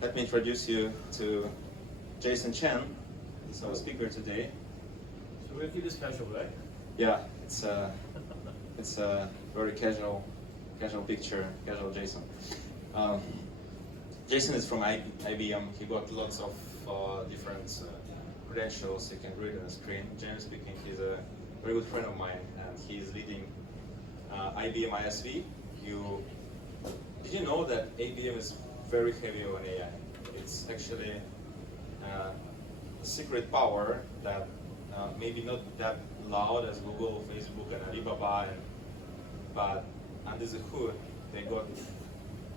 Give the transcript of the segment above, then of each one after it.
Let me introduce you to Chen. He's our speaker today. So we'll keep this casual, right? Yeah, it's a very casual picture, casual Jason. Jason is from IBM. He got lots of different credentials. You can read on the screen. Generally speaking, he's a very good friend of mine, and he's leading IBM ISV. Did you know that IBM is very heavy on AI? It's actually a secret power that maybe not that loud as Google, Facebook, and Alibaba, but under the hood, they got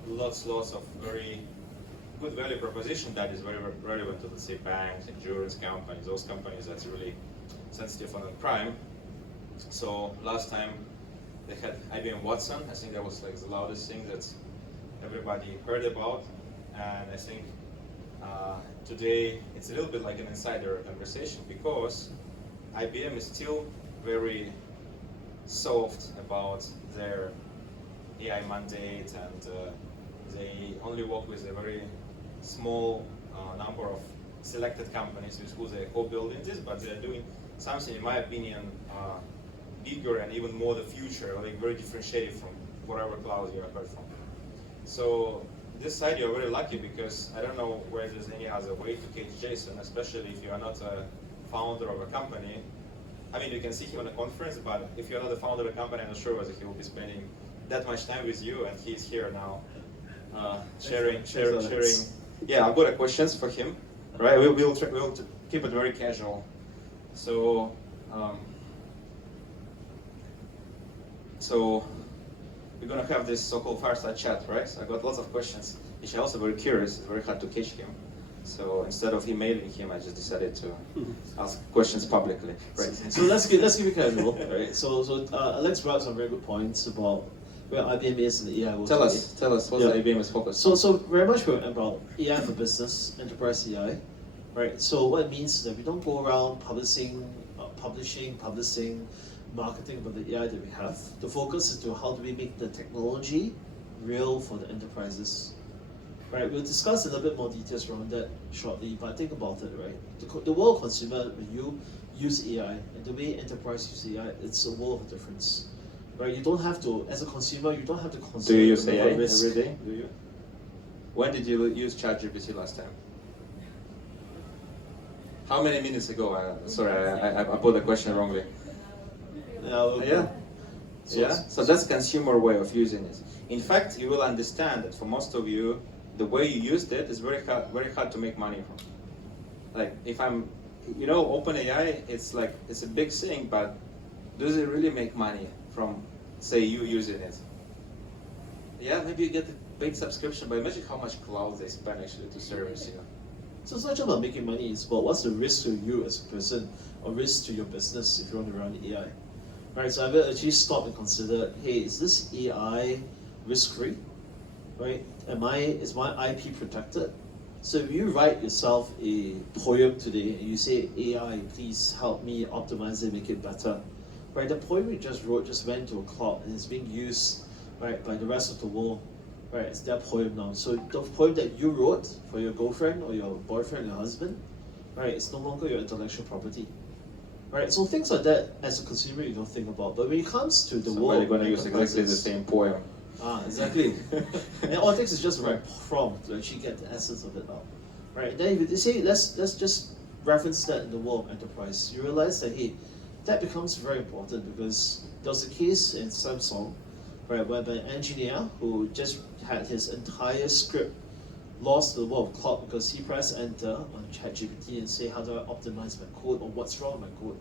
lots of very good value proposition that is very relevant to, let's say, banks, insurance companies, those companies that's really sensitive on the crime. So last time they had IBM Watson. I think that was like the loudest thing that everybody heard about, and I think today it's a little bit like an insider conversation because IBM is still very soft about their AI mandate, and they only work with a very small number of selected companies with who they co-building this, but they're doing something, in my opinion, bigger and even more the future, like very differentiated from whatever cloud you have heard from. So this side you're very lucky because I don't know whether there's any other way to catch Jason, especially if you are not a founder of a company. I mean, you can see him on a conference, but if you're not the founder of a company, I'm not sure whether he will be spending that much time with you, and he's here now, sharing. Yeah, I've got questions for him, right? We'll keep it very casual. So, we're gonna have this so-called fireside chat, right? So I got lots of questions. He's also very curious. It's very hard to catch him. So instead of emailing him, I just decided to ask questions publicly. Right. So let's keep it casual, right? So Aleks brought up some very good points about where IBM is in the AI world. Tell us what IBM is focused on. So very much about AI for business, enterprise AI, right? So what it means is that we don't go around publishing, marketing about the AI that we have. The focus is to how do we make the technology real for the enterprises. Right, we'll discuss a little bit more details around that shortly, but think about it, right? The world consumer, when you use AI, and the way enterprise use AI, it's a world of difference. Right, you don't have to, as a consumer, you don't have to consider. Do you use AI risk. every day? Do you? When did you use ChatGPT last time? How many minutes ago? Sorry, I put the question wrongly. Yeah. So that's consumer way of using it. In fact, you will understand that for most of you, the way you used it is very hard to make money from. Like if I'm, OpenAI, it's a big thing, but does it really make money from, say, you using it? Yeah, maybe you get a paid subscription, but imagine how much cloud they spend actually to service you. So it's not just about making money, it's about what's the risk to you as a person, or risk to your business if you want to run AI. Right, so I will actually stop and consider, hey, is this AI risk-free? Right? Is my IP protected? So if you write yourself a poem today and you say, AI, please help me optimize it, make it better. Right, the poem you just wrote just went to a cloud and it's being used, right, by the rest of the world. Right, it's their poem now. So the poem that you wrote for your girlfriend or your boyfriend or your husband, right, it's no longer your intellectual property. Right, so things like that as a consumer you don't think about. But when it comes to the world, you're going to use exactly the same poem. Exactly. And all it takes is just the right prompt to actually get the essence of it out. Right, then if you say let's just reference that in the world of enterprise, you realize that hey, that becomes very important because there was a case in Samsung, right, where an engineer who just had his entire script lost to the world of cloud because he pressed enter on ChatGPT and say how do I optimize my code or what's wrong with my code.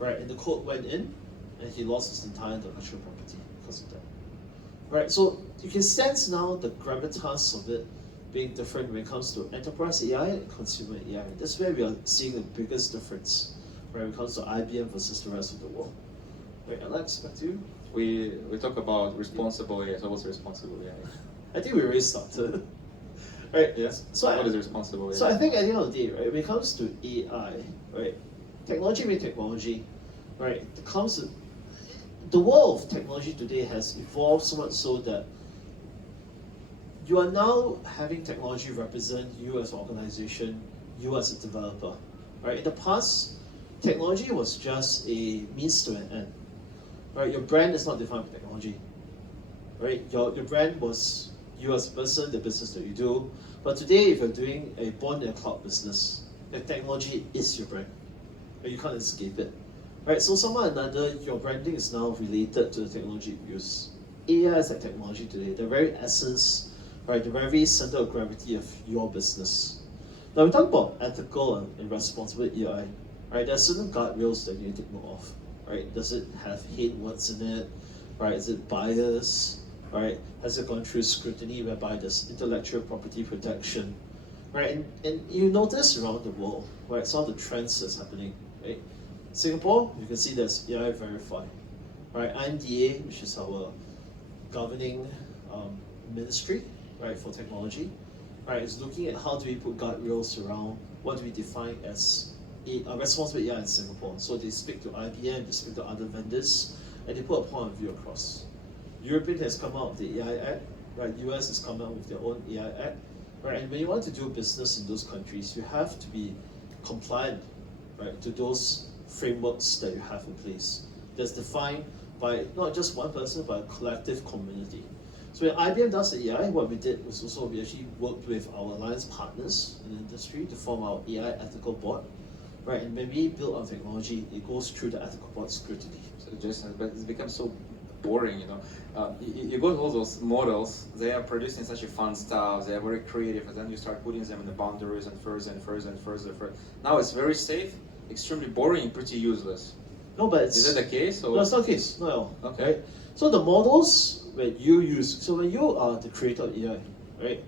Right, and the code went in and he lost his entire intellectual property because of that. Right, so you can sense now the gravitas of it being different when it comes to enterprise AI and consumer AI. That's where we are seeing the biggest difference, right, when it comes to IBM versus the rest of the world. Right, Aleks, back to you. We talk about responsible AI. So what's responsible AI? I think we already started. Right. Yes. So what is responsible AI? So I think at the end of the day, right, when it comes to AI, right, technology being technology, right, it comes to the world of technology today has evolved so much so that you are now having technology represent you as an organization, you as a developer, right? In the past, technology was just a means to an end, right? Your brand is not defined by technology, right? Your brand was you as a person, the business that you do. But today, if you're doing a born in a cloud business, the technology is your brand, right? You can't escape it, right? So somehow or another, your branding is now related to the technology you use. AI is like technology today, the very essence, right? The very center of gravity of your business. Now we talk about ethical and responsible AI, right? There are certain guardrails that you need to take note of, right? Does it have hate words in it, right? Is it biased? Right? Has it gone through scrutiny whereby there's intellectual property protection, right? And you notice around the world, right, some of the trends that's happening, right? Singapore, you can see there's AI Verify, right? IMDA, which is our governing ministry, right, for technology, right, is looking at how do we put guardrails around what do we define as a responsible AI in Singapore. So they speak to IBM, they speak to other vendors, and they put a point of view across. European has come out with the AI Act, right? US has come out with their own AI Act, right? And when you want to do business in those countries, you have to be compliant, right, to those frameworks that you have in place. That's defined by not just one person, but a collective community. So when IBM does the AI, what we did was also we actually worked with our alliance partners in the industry to form our AI ethical board, right? And when we build on technology, it goes through the ethical board scrutiny. So Jason, but it's become so boring, you know. You go to all those models, they are producing such a fun stuff, they are very creative, and then you start putting them in the boundaries and further and further and further. Now it's very safe, extremely boring, pretty useless. No, but it's... Is that the case? Or? No, it's not the case, not at all. Okay. Right? So the models that you use, so when you are the creator of AI, right,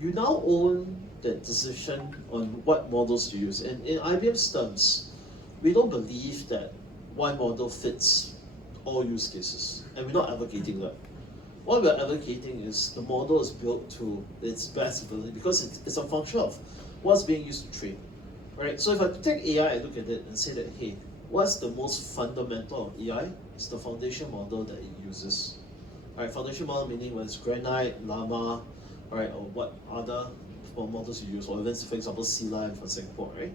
you now own the decision on what models to use. And in IBM's terms, we don't believe that one model fits all use cases, and we're not advocating that. What we're advocating is the model is built to its best ability because it's a function of what's being used to train, right? So if I take AI and look at it and say that, hey, what's the most fundamental of AI? It's the foundation model that it uses, right? Foundation model meaning whether it's Granite, Llama, right, or what other models you use, or even, for example, C-Line for Singapore, right?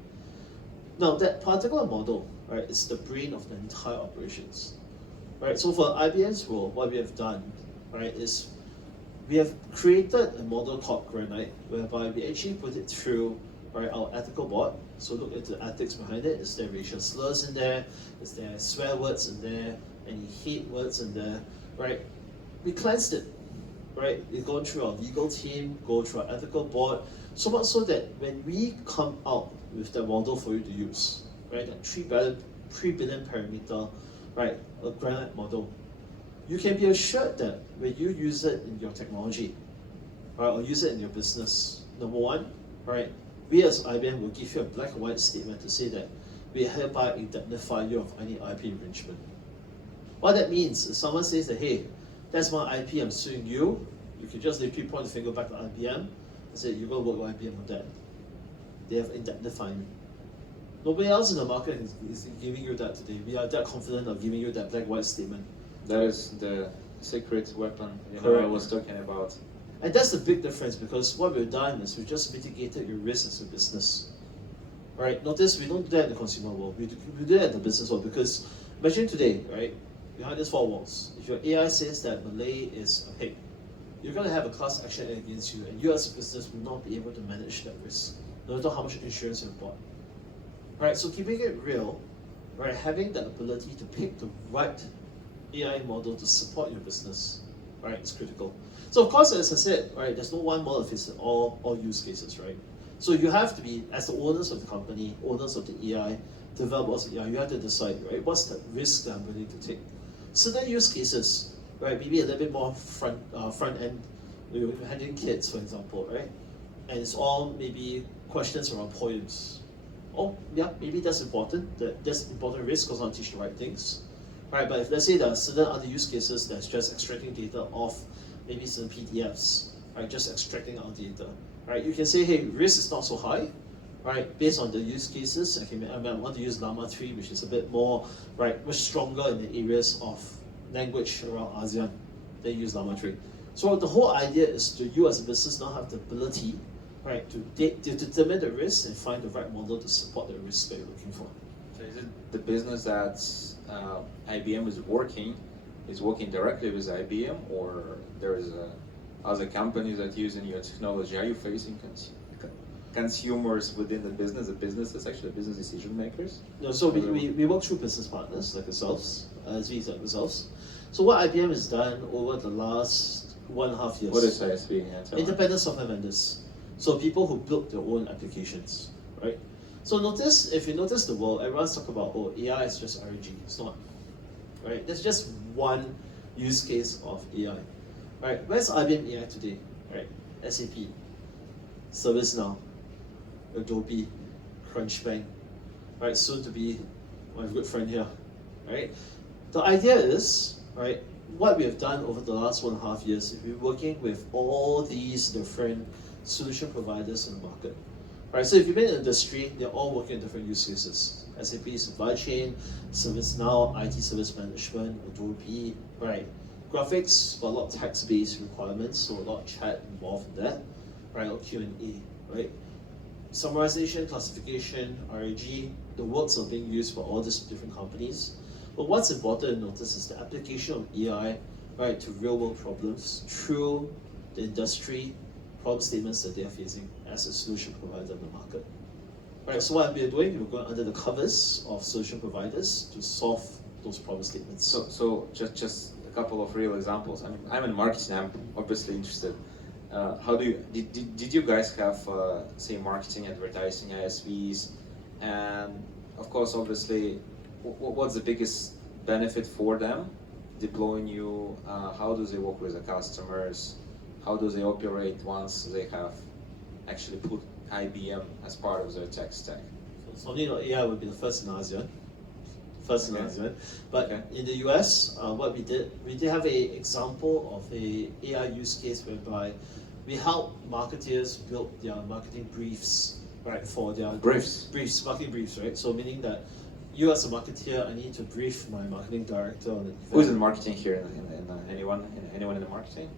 Now that particular model, right, is the brain of the entire operations. Right, so for IBM's role, what we have done, right, is we have created a model called Granite, whereby we actually put it through, right, our ethical board. So look at the ethics behind it. Is there racial slurs in there? Is there swear words in there? Any hate words in there? Right? We cleansed it. Right? It's gone through our legal team, go through our ethical board, so much so that when we come out with the model for you to use, right, that 3 billion parameter, right, a Granite model, you can be assured that when you use it in your technology, right, or use it in your business, number one, right, we as IBM will give you a black and white statement to say that we hereby indemnify you of any IP infringement. What that means is someone says that, hey, that's my IP, I'm suing you, you can just literally point the finger back at IBM and say, you're going to work with IBM on that. They have indemnified me. Nobody else in the market is giving you that today. We are that confident of giving you that black white statement. That is the secret weapon I was talking about. And that's the big difference, because what we've done is we've just mitigated your risk as a business. Right? Notice we don't do that in the consumer world. We do that in the business world, because imagine today, right? Behind these 4 walls, if your AI says that Malay is a pig, you're going to have a class action against you, and you as a business will not be able to manage that risk, no matter how much insurance you've bought. Right, so keeping it real, right, having the ability to pick the right AI model to support your business, right, is critical. So of course, as I said, right, there's no one model that fits all use cases, right? So you have to be, as the owners of the company, owners of the AI, developers of AI, you have to decide, right, what's the risk that I'm willing to take? Certain use cases, right, maybe a little bit more front end, you're handling kids, for example, right? And it's all maybe questions around poems. Oh, yeah, maybe that's important. That's important risk because I want to teach the right things. Right, but if let's say there are certain other use cases that's just extracting data off maybe some PDFs, right, just extracting our data, right, you can say, hey, risk is not so high, right, based on the use cases. I want to use Llama 3, which is a bit more, right, much stronger in the areas of language around ASEAN. They use Llama 3. So the whole idea is to you as a business now have the ability, right, to determine the risk and find the right model to support the risk that you're looking for. So is it the business that IBM is working directly with IBM, or there is other companies that using your technology? Are you facing consumers within the businesses, actually business decision makers? No, so we work through business partners like yourselves, ISVs like yourselves. So what IBM has done over the last 1.5 years. What is ISV? Independent software vendors. So people who build their own applications, right? So if you notice the world, everyone's talking about, oh, AI is just RG. It's not, right? There's just one use case of AI, right? Where's IBM AI today, right? SAP, ServiceNow, Adobe, Crunchbang, right? Soon to be my good friend here, right? The idea is, right, what we have done over the last 1.5 years is we're working with all these different solution providers in the market. Right, so if you've been in the industry, they're all working on different use cases. SAP supply chain, ServiceNow, IT service management, Adobe, right? Graphics, but a lot of text-based requirements, so a lot of chat involved in that, right? Or Q&A, right? Summarization, classification, RAG, the words are being used by all these different companies. But what's important to notice is the application of AI, right, to real-world problems through the industry problem statements that they are facing as a solution provider in the market. Right, so what we're doing, we're going under the covers of solution providers to solve those problem statements. So just a couple of real examples. I mean, I'm in marketing. I'm obviously interested. How do you did you guys have say marketing, advertising, ISVs, and of course, obviously, what's the biggest benefit for them deploying you? How do they work with the customers? How do they operate once they have actually put IBM as part of their tech stack? So AI would be the first in ASEAN. But in the US, what we did have an example of a AI use case whereby we help marketers build their marketing briefs, right, for their marketing briefs, right? So meaning that you as a marketeer, I need to brief my marketing director on the event. Who's in marketing here? Anyone in the marketing?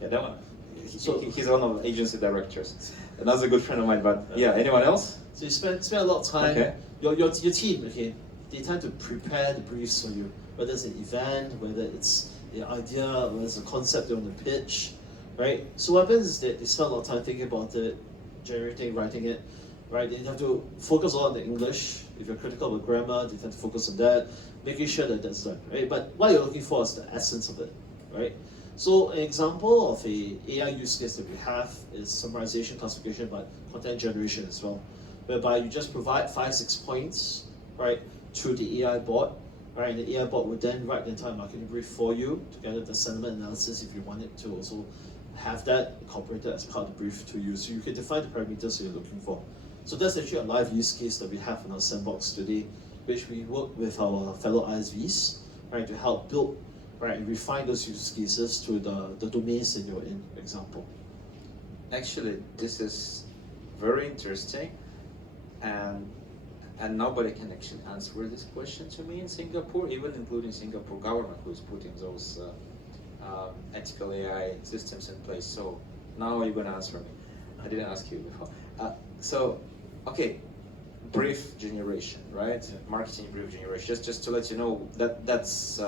Yeah, that one. He's one of the agency directors. Another good friend of mine, but yeah, anyone else? So you spend a lot of time, okay. your team, okay, they tend to prepare the briefs for you, whether it's an event, whether it's the idea, whether it's a concept they want to pitch, right? So what happens is that they spend a lot of time thinking about it, generating, writing it, right? They have to focus a lot on the English. If you're critical of grammar, they tend to focus on that, making sure that that's done, right? But what you're looking for is the essence of it, right? So an example of a AI use case that we have is summarization, classification, but content generation as well, whereby you just provide 5-6 points, right, to the AI bot, right, and the AI bot would then write the entire marketing brief for you, together with the sentiment analysis if you want it to also have that incorporated as part of the brief to you. So you can define the parameters you're looking for. So that's actually a live use case that we have in our sandbox today, which we work with our fellow ISVs, right, to help build, right, and refine those use cases to the domains that you're in, for example. Actually, this is very interesting, and nobody can actually answer this question to me in Singapore, even including Singapore government, who's putting those ethical AI systems in place. So now you're gonna answer me. I didn't ask you before. So, okay, brief generation, right? Yeah. Marketing brief generation. Just to let you know that's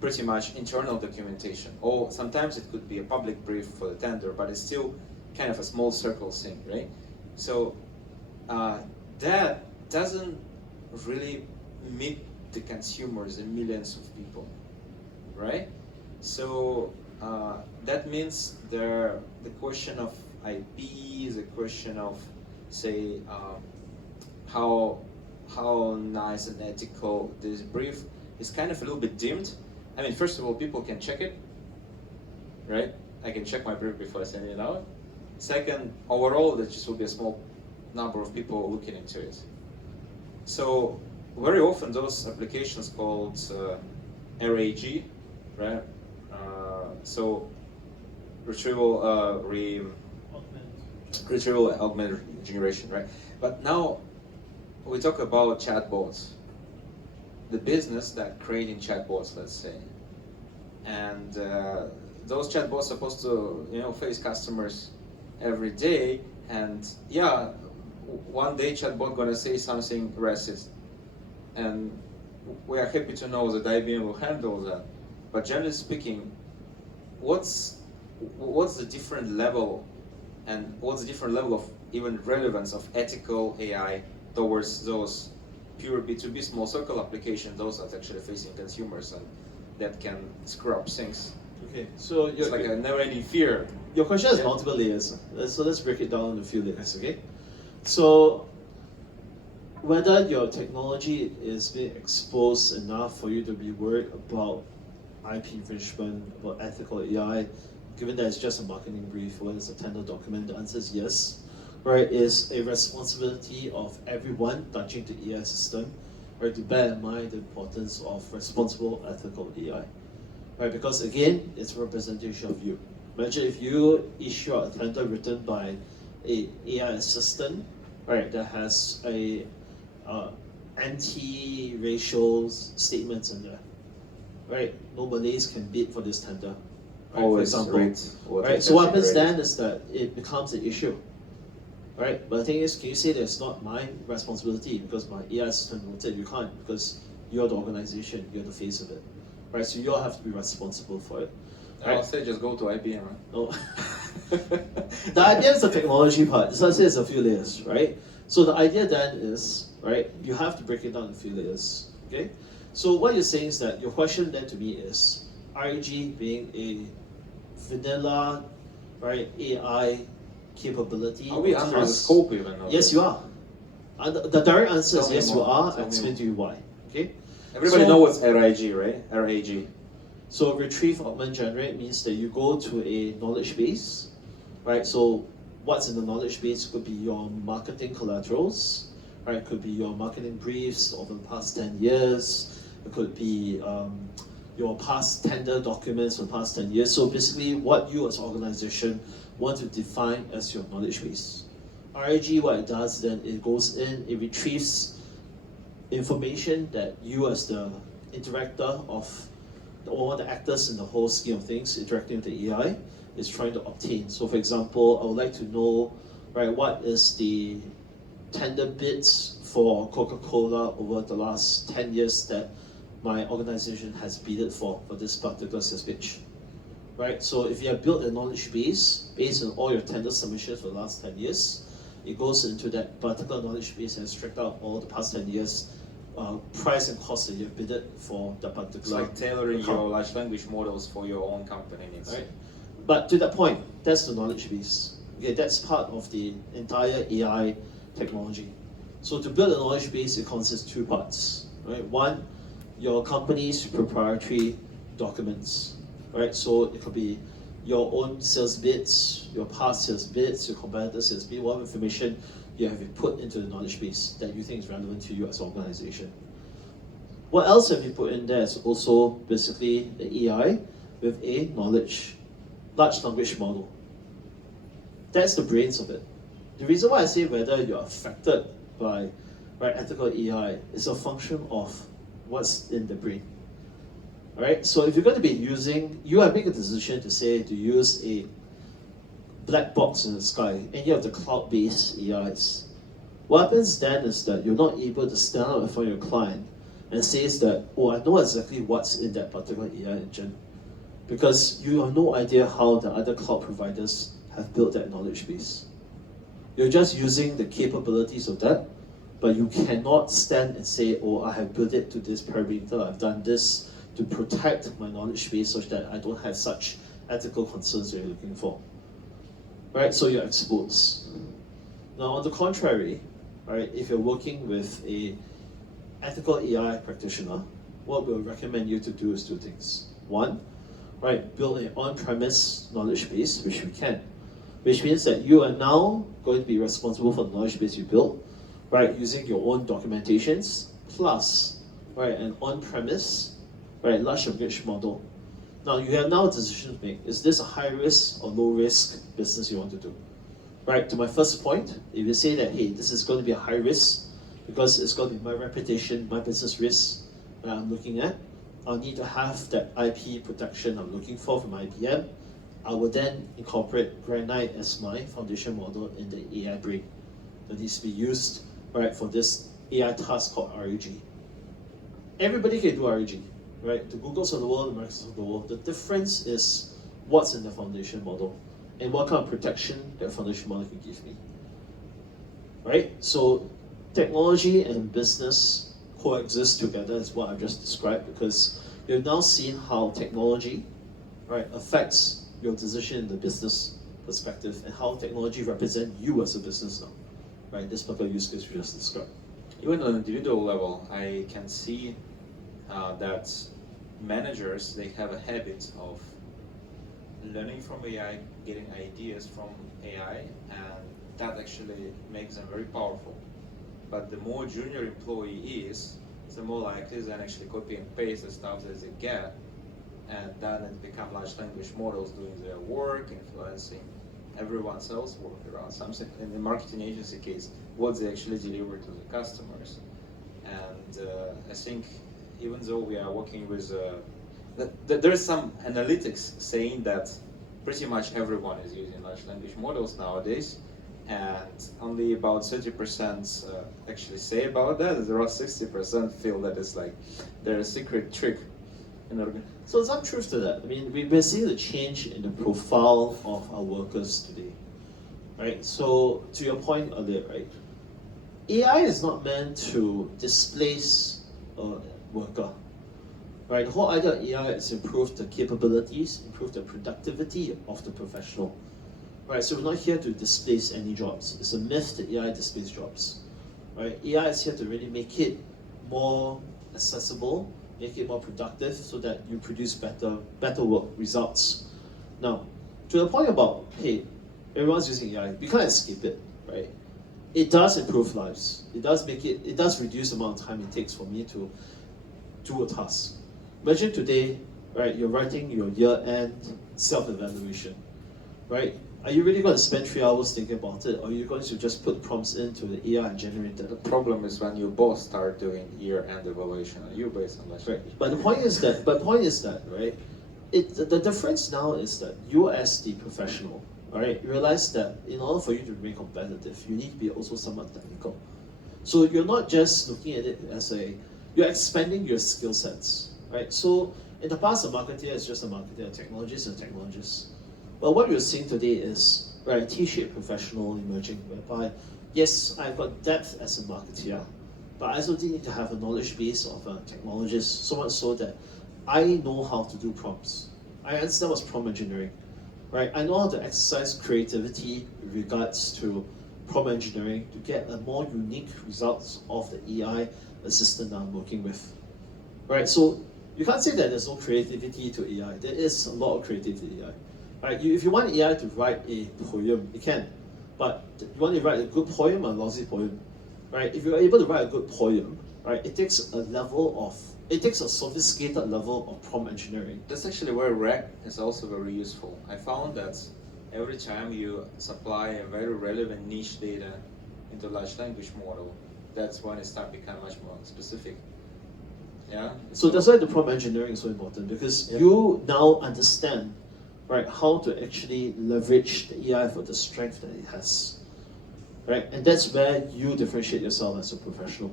pretty much internal documentation. Or sometimes it could be a public brief for the tender, but it's still kind of a small circle thing, right? So that doesn't really meet the consumers, the millions of people, right? So that means the question of IP, the question of, say, how nice and ethical this brief is kind of a little bit dimmed. I mean, first of all, people can check it, right? I can check my brief before I send it out. Second, overall, there just will be a small number of people looking into it. So very often those applications called RAG, right? So retrieval augmented generation, right? But now we talk about chatbots. The business that creating chatbots, let's say, and those chatbots supposed to, face customers every day, and yeah, one day chatbot gonna say something racist, and we are happy to know that IBM will handle that. But generally speaking, what's the different level, and what's the different level of even relevance of ethical AI towards those pure B2B small circle applications, those that actually facing consumers and that can screw up things? Okay, so It's like a never-ending fear. your question has multiple layers. So let's break it down into a few layers, okay? So whether your technology is being exposed enough for you to be worried about IP infringement, about ethical AI, given that it's just a marketing brief, whether it's a tender document, the answer is yes. Right, is a responsibility of everyone touching the AI system, right, to bear in mind the importance of responsible ethical AI. Right, because again, it's a representation of you. Imagine if you issue a tender written by a AI assistant, right, that has a anti-racial statements in there, right? No Malays can bid for this tender, right? Always, for example, right? So what happens then is that it becomes an issue, right? But the thing is, can you say that it's not my responsibility because my AI assistant wrote it? You can't, because you're the organization, you're the face of it, right? So you all have to be responsible for it. Right? I'll say just go to IBM, right? No. The idea is the technology part. So I say it's a few layers, right? So the idea then is, right, you have to break it down in a few layers, okay? So what you're saying is that your question then to me is, RAG being a vanilla, right, AI capability. Are we under the scope even? Yes, you are. And the direct answer is Tell me yes, more. you are. Tell I'll me explain more. to you why, okay? Everybody So- knows what's RAG, right? RAG. So retrieve, augment, generate means that you go to a knowledge base, right? So what's in the knowledge base could be your marketing collaterals, right? It could be your marketing briefs over the past 10 years. It could be your past tender documents for the past 10 years. So basically what you as an organization want to define as your knowledge base. RAG, what it does then, it goes in, it retrieves information that you as the interactor of all the actors in the whole scheme of things interacting with the AI is trying to obtain. So for example, I would like to know, right, what is the tender bids for Coca-Cola over the last 10 years that my organization has bidded for this particular sales pitch, right? So if you have built a knowledge base based on all your tender submissions for the last 10 years, it goes into that particular knowledge base and extract out all the past 10 years price and cost that you've bidded for the particular It's like tailoring account. your large language models for your own company needs. Right? But to that point, that's the knowledge base. Okay, that's part of the entire AI technology. So to build a knowledge base, it consists of two parts. Right? One, your company's proprietary documents. Right? So it could be your own sales bids, your past sales bids, your competitor sales bids, what information you have put into the knowledge base that you think is relevant to you as an organization. What else have you put in there is also basically the AI with a large language model. That's the brains of it. The reason why I say whether you're affected by ethical AI is a function of what's in the brain. Alright, so if you're going to be you have made a decision to say to use a black box in the sky, and you have the cloud-based AIs. What happens then is that you're not able to stand up in front of your client and says that, oh, I know exactly what's in that particular AI engine, because you have no idea how the other cloud providers have built that knowledge base. You're just using the capabilities of that, but you cannot stand and say, oh, I have built it to this parameter, I've done this to protect my knowledge base such that I don't have such ethical concerns that you're looking for. Right, so you're exposed. Now, on the contrary, right, if you're working with a ethical AI practitioner, what we'll recommend you to do is two things. One, right, build an on-premise knowledge base, which we can, which means that you are now going to be responsible for the knowledge base you built, right, using your own documentations, plus, right, an on-premise, right, large language model. Now, you have now a decision to make. Is this a high-risk or low-risk business you want to do? Right, to my first point, if you say that, hey, this is going to be a high risk because it's going to be my reputation, my business risk that I'm looking at, I'll need to have that IP protection I'm looking for from IBM. I will then incorporate Granite as my foundation model in the AI brain that needs to be used, right, for this AI task called RAG. Everybody can do RAG, right? The Googles of the world, the Microsofts of the world. The difference is what's in the foundation model and what kind of protection that foundation model can give me, right? So technology and business coexist together is what I've just described, because you've now seen how technology, right, affects your decision in the business perspective and how technology represents you as a business now, right? This particular use case we just described. Even on an individual level, I can see that managers, they have a habit of learning from AI, getting ideas from AI, and that actually makes them very powerful. But the more junior employee is, the more likely they actually copy and paste the stuff that they get, and then it become large language models doing their work, influencing everyone else's work around something. In the marketing agency case, what they actually deliver to the customers. And I think even though we are working with, there's some analytics saying that pretty much everyone is using large language models nowadays, and only about 30% actually say about that. There are 60% feel that it's like there's a secret trick in order. So there's some truth to that. I mean, we're seeing the change in the profile of our workers today, right? So to your point earlier, right? AI is not meant to displace a worker, right? The whole idea of AI is improve the capabilities, improve the productivity of the professional, right? So we're not here to displace any jobs. It's a myth that AI displaces jobs, right? AI is here to really make it more accessible, make it more productive, so that you produce better work results. Now, to the point about, hey, everyone's using AI, we can't escape it, right? It does improve lives. It does reduce the amount of time it takes for me to do a task. Imagine today, right, you're writing your year-end self-evaluation, right? Are you really going to spend 3 hours thinking about it, or are you going to just put prompts into the AI and generate The it? problem is when you both start doing year-end evaluation on you based on that. Right. But the point is that, right? The difference now is that you as the professional, right, realize that in order for you to remain competitive, you need to be also somewhat technical. So you're not just looking at it as you're expanding your skill sets, right? So in the past, a marketer is just a marketer, a technologist is a technologist. Well, what you're seeing today is, right, T-shaped professional emerging, whereby, yes, I've got depth as a marketer, but I also need to have a knowledge base of a technologist, so much so that I know how to do prompts. I understand what's prompt engineering, right? I know how to exercise creativity with regards to prompt engineering to get a more unique results of the AI assistant that I'm working with, right? So you can't say that there's no creativity to AI. There is a lot of creativity to AI. Right, if you want AI to write a poem, it can. But you want to write a good poem or a lousy poem, right? If you're able to write a good poem, right, it takes a sophisticated level of prompt engineering. That's actually where RAG is also very useful. I found that every time you supply a very relevant niche data into large language model, that's when it starts becoming much more specific. Yeah. So that's why the prompt engineering is so important, because you now understand, right, how to actually leverage the AI for the strength that it has, right? And that's where you differentiate yourself as a professional,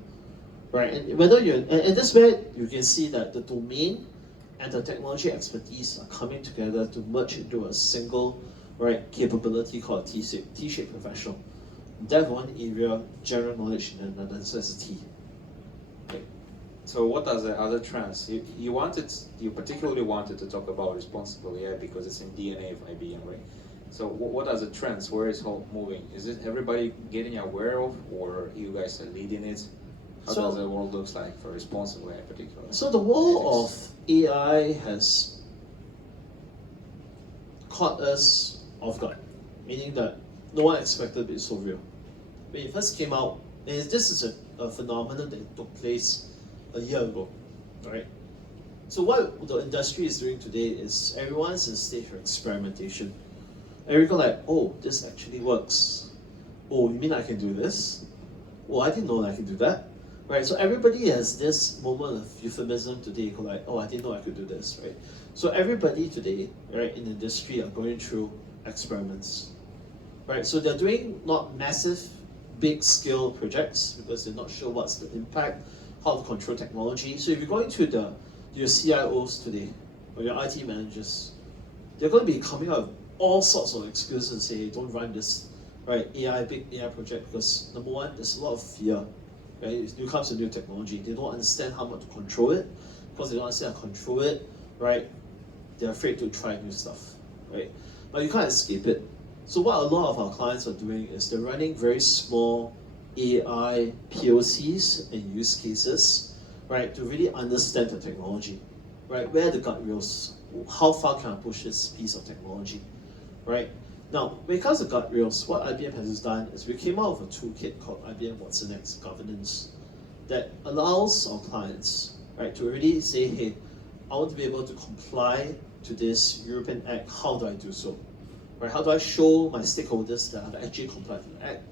right? And that's where you can see that the domain and the technology expertise are coming together to merge into a single, right, capability called T-shaped professional. That one area, general knowledge, and another necessity. So what are the other trends? You particularly wanted to talk about responsible AI because it's in DNA of IBM, right? So what are the trends? Where is it moving? Is it everybody getting aware of, or you guys are leading it? How does the world looks like for responsible AI particularly? So the world of AI has caught us off guard, meaning that no one expected it so real. When it first came out, and this is a phenomenon that took place a year ago, right? So what the industry is doing today is everyone's in a stage of experimentation. Everyone like, oh, this actually works. Oh, you mean I can do this? Oh, I didn't know that I can do that. right? So everybody has this moment of euphemism today, like, oh, I didn't know I could do this, right? So everybody today, right, in the industry are going through experiments, right? So they're doing not massive, big scale projects because they're not sure what's the impact, how to control technology. So if you're going to your CIOs today, or your IT managers, they're going to be coming out with all sorts of excuses and say, don't run this, right, big AI project, because number one, there's a lot of fear, right? It comes to new technology. They don't understand how much to control it. Because they don't understand how to control it, right, they're afraid to try new stuff, right? But you can't escape it. So what a lot of our clients are doing is they're running very small AI POCs and use cases, right, to really understand the technology, right? Where are the guardrails? How far can I push this piece of technology, right? Now, when it comes to guardrails, what IBM has done is we came out with a toolkit called IBM Watson X Governance that allows our clients, right, to really say, hey, I want to be able to comply to this European Act. How do I do so? Right? How do I show my stakeholders that I've actually complied with the Act?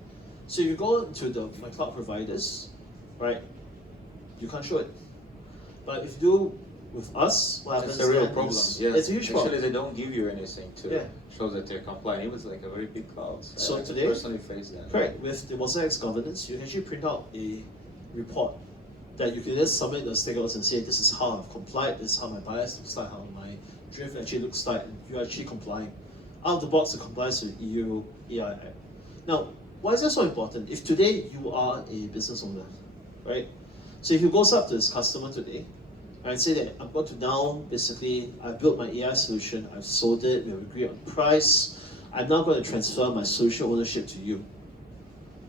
So if you go to my cloud providers, right, you can't show it. But if you do with us, what happens? It's a real problem. Yes. Yes. It's a huge problem. Actually, they don't give you anything to show that they're compliant. It was like a very big cloud. So I today, personally face that. correct. With the Watson X governance, you can actually print out a report that you can just submit to the stakeholders and say, this is how I've complied, this is how my bias looks like, how my drift actually looks like, and you're actually complying. Out of the box, it complies with EU AI Act. Now, why is that so important? If today you are a business owner, right? So if you goes up to this customer today, and say that I'm going to now, basically, I've built my AI solution, I've sold it, we have agreed on price, I'm now going to transfer my solution ownership to you,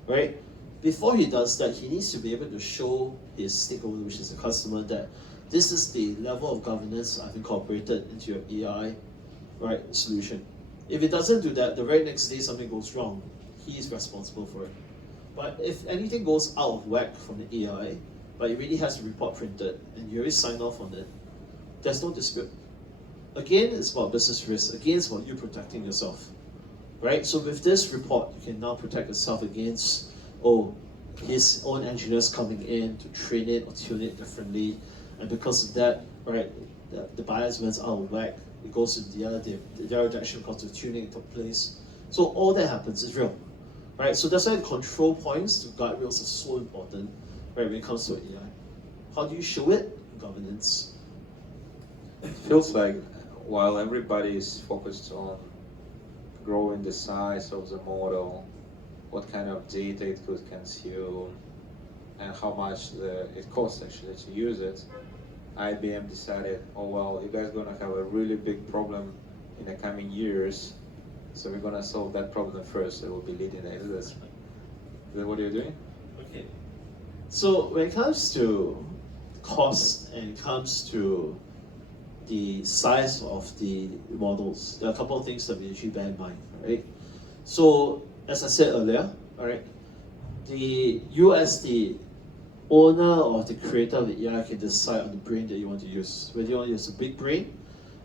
right? Before he does that, he needs to be able to show his stakeholder, which is the customer, that this is the level of governance I've incorporated into your AI, right, solution. If it doesn't do that, the very next day something goes wrong, he is responsible for it. But if anything goes out of whack from the AI, but it really has a report printed, and you already signed off on it, there's no dispute. Again, it's about business risk. Again, it's about you protecting yourself, right? So with this report, you can now protect yourself against, his own engineers coming in to train it or tune it differently, and because of that, right, the bias went out of whack, it goes in the other direction because the tuning took place. So all that happens is real, right? So that's why the control points to guardrails are so important, right, when it comes to AI. How do you show it? Governance. It feels like while everybody is focused on growing the size of the model, what kind of data it could consume, and how much it costs actually to use it, IBM decided, oh well, you guys are gonna have a really big problem in the coming years, so we're gonna solve that problem first. So we'll be leading it. Is that what you're doing? Okay. So when it comes to cost and it comes to the size of the models, there are a couple of things that we actually bear in mind, right? So as I said earlier, all right, you as the owner or the creator of the AI can decide on the brain that you want to use. Whether you want to use a big brain,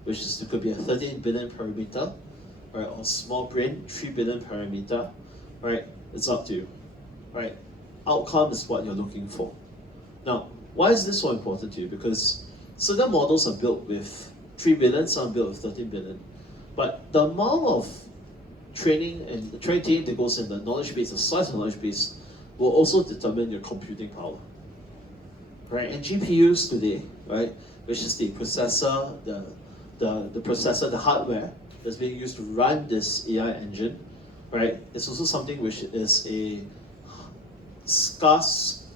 which is, it could be a 13 billion parameter, right, or a small brain, 3 billion parameter, right? It's up to you, right? Outcome is what you're looking for. Now, why is this so important to you? Because certain models are built with 3 billion, some are built with 13 billion. But the amount of training and the training that goes in the knowledge base, the size of the knowledge base, will also determine your computing power. Right? And GPUs today, right, which is the processor, the processor, the hardware that's being used to run this AI engine, right, it's also something which is a scarce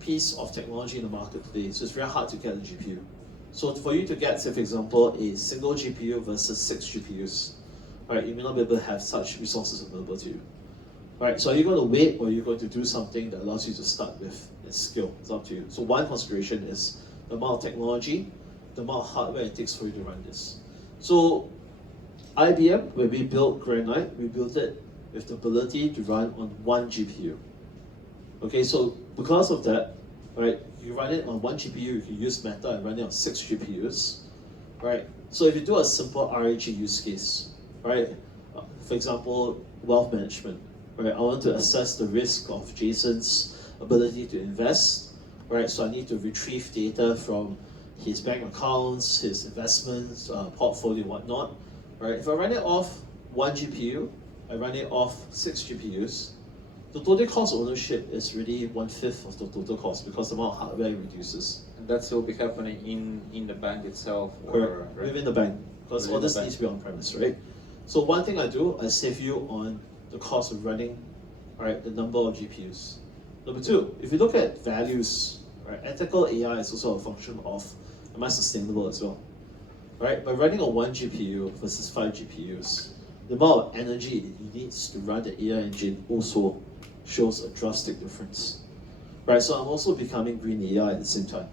piece of technology in the market today. So it's very hard to get a GPU. So for you to get, say for example, a single GPU versus 6 GPUs, right, you may not be able to have such resources available to you. Right, so are you going to wait, or are you going to do something that allows you to start with a skill? It's up to you. So one consideration is the amount of technology, the amount of hardware it takes for you to run this. So IBM, when we built Granite, we built it with the ability to run on 1 GPU. Okay, so because of that, right, you run it on 1 GPU, you can use Meta and run it on 6 GPUs, right? So if you do a simple RAG use case, right, for example, wealth management, right, I want to assess the risk of Jason's ability to invest, right? So I need to retrieve data from his bank accounts, his investments, portfolio, whatnot, right? If I run it off 1 GPU, I run it off 6 GPUs, the total cost of ownership is really 1/5 of the total cost because the amount of hardware reduces. And that will be happening in the bank itself, Correct. right? Within the bank, because Within all this the bank. needs to be on premise, right? So one thing I do, I save you on the cost of running, right, the number of GPUs. Number two, if you look at values, right, ethical AI is also a function of am I sustainable as well, right? By running on 1 GPU versus 5 GPUs, the amount of energy it needs to run the AI engine also shows a drastic difference, right? So I'm also becoming green AI at the same time,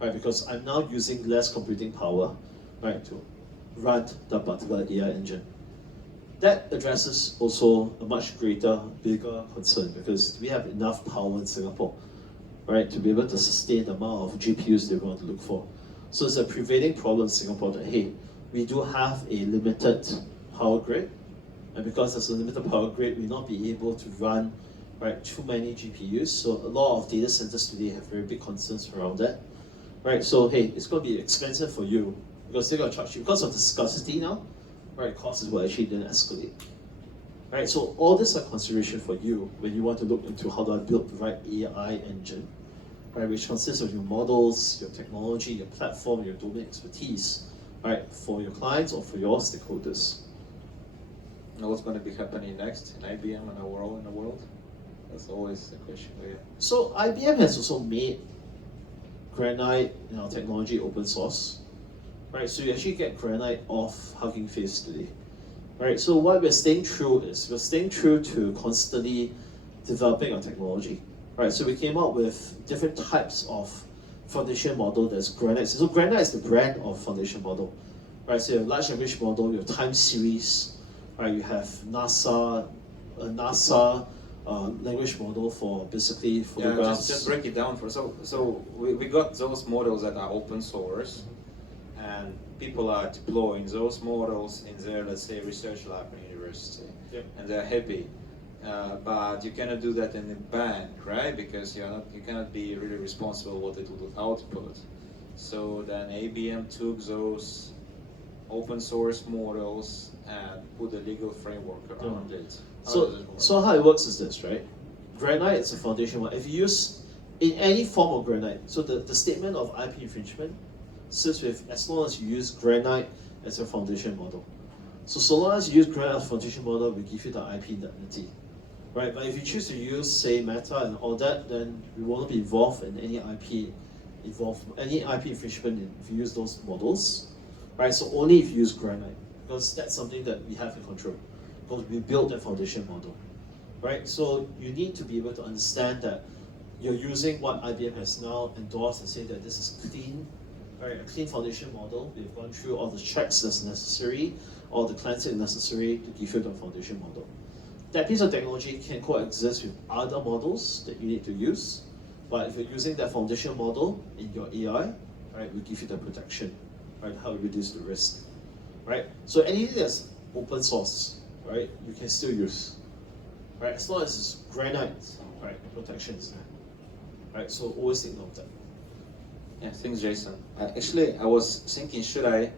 right? Because I'm now using less computing power, right, to run the particular AI engine. That addresses also a much greater, bigger concern because we have enough power in Singapore, right, to be able to sustain the amount of GPUs they want to look for. So it's a prevailing problem in Singapore that, hey, we do have a limited power grid, and because there's a limited power grid, we'll not be able to run, right, too many GPUs. So a lot of data centers today have very big concerns around that, right? So hey, it's going to be expensive for you because they're going to charge you because of the scarcity now, right? Costs will actually then escalate, right? So all this are consideration for you when you want to look into how do I build the right AI engine, right? Which consists of your models, your technology, your platform, your domain expertise, right? For your clients or for your stakeholders. Now what's going to be happening next in IBM and overall in the world? That's always the question. Yeah. So IBM has also made Granite, technology open source, right? So you actually get Granite off Hugging Face today, right? So what we're staying true is we're staying true to constantly developing our technology, right? So we came up with different types of foundation model. There's Granite. So Granite is the brand of foundation model, right? So you have large language model, you have time series, right? You have NASA language model for basically photographs. Just break it down for so we got those models that are open source, and people are deploying those models in their, let's say, research lab in university, Yep. and they're happy. But you cannot do that in a bank, right? Because you cannot be really responsible what it would output. So then IBM took those open source models and put a legal framework around it. So how it works is this, right? Granite is a foundation model. If you use in any form of Granite, so the statement of IP infringement sits with as long as you use Granite as a foundation model. So long as you use Granite as a foundation model, we give you the IP indemnity, right? But if you choose to use, say, Meta and all that, then we won't be involved in any IP infringement if you use those models, right? So only if you use Granite, because that's something that we have in control, because we built that foundation model, right? So you need to be able to understand that you're using what IBM has now endorsed and say that this is clean, right? A clean foundation model. We've gone through all the checks that's necessary, all the cleansing necessary to give you the foundation model. That piece of technology can coexist with other models that you need to use, but if you're using that foundation model in your AI, right, we give you the protection, right? How we reduce the risk, right? So anything that's open source, right, you can still use, right? As long as it's Granite, right, protection is there, right? So always take note of that. Yeah, thanks, Jason. Actually, I was thinking, should I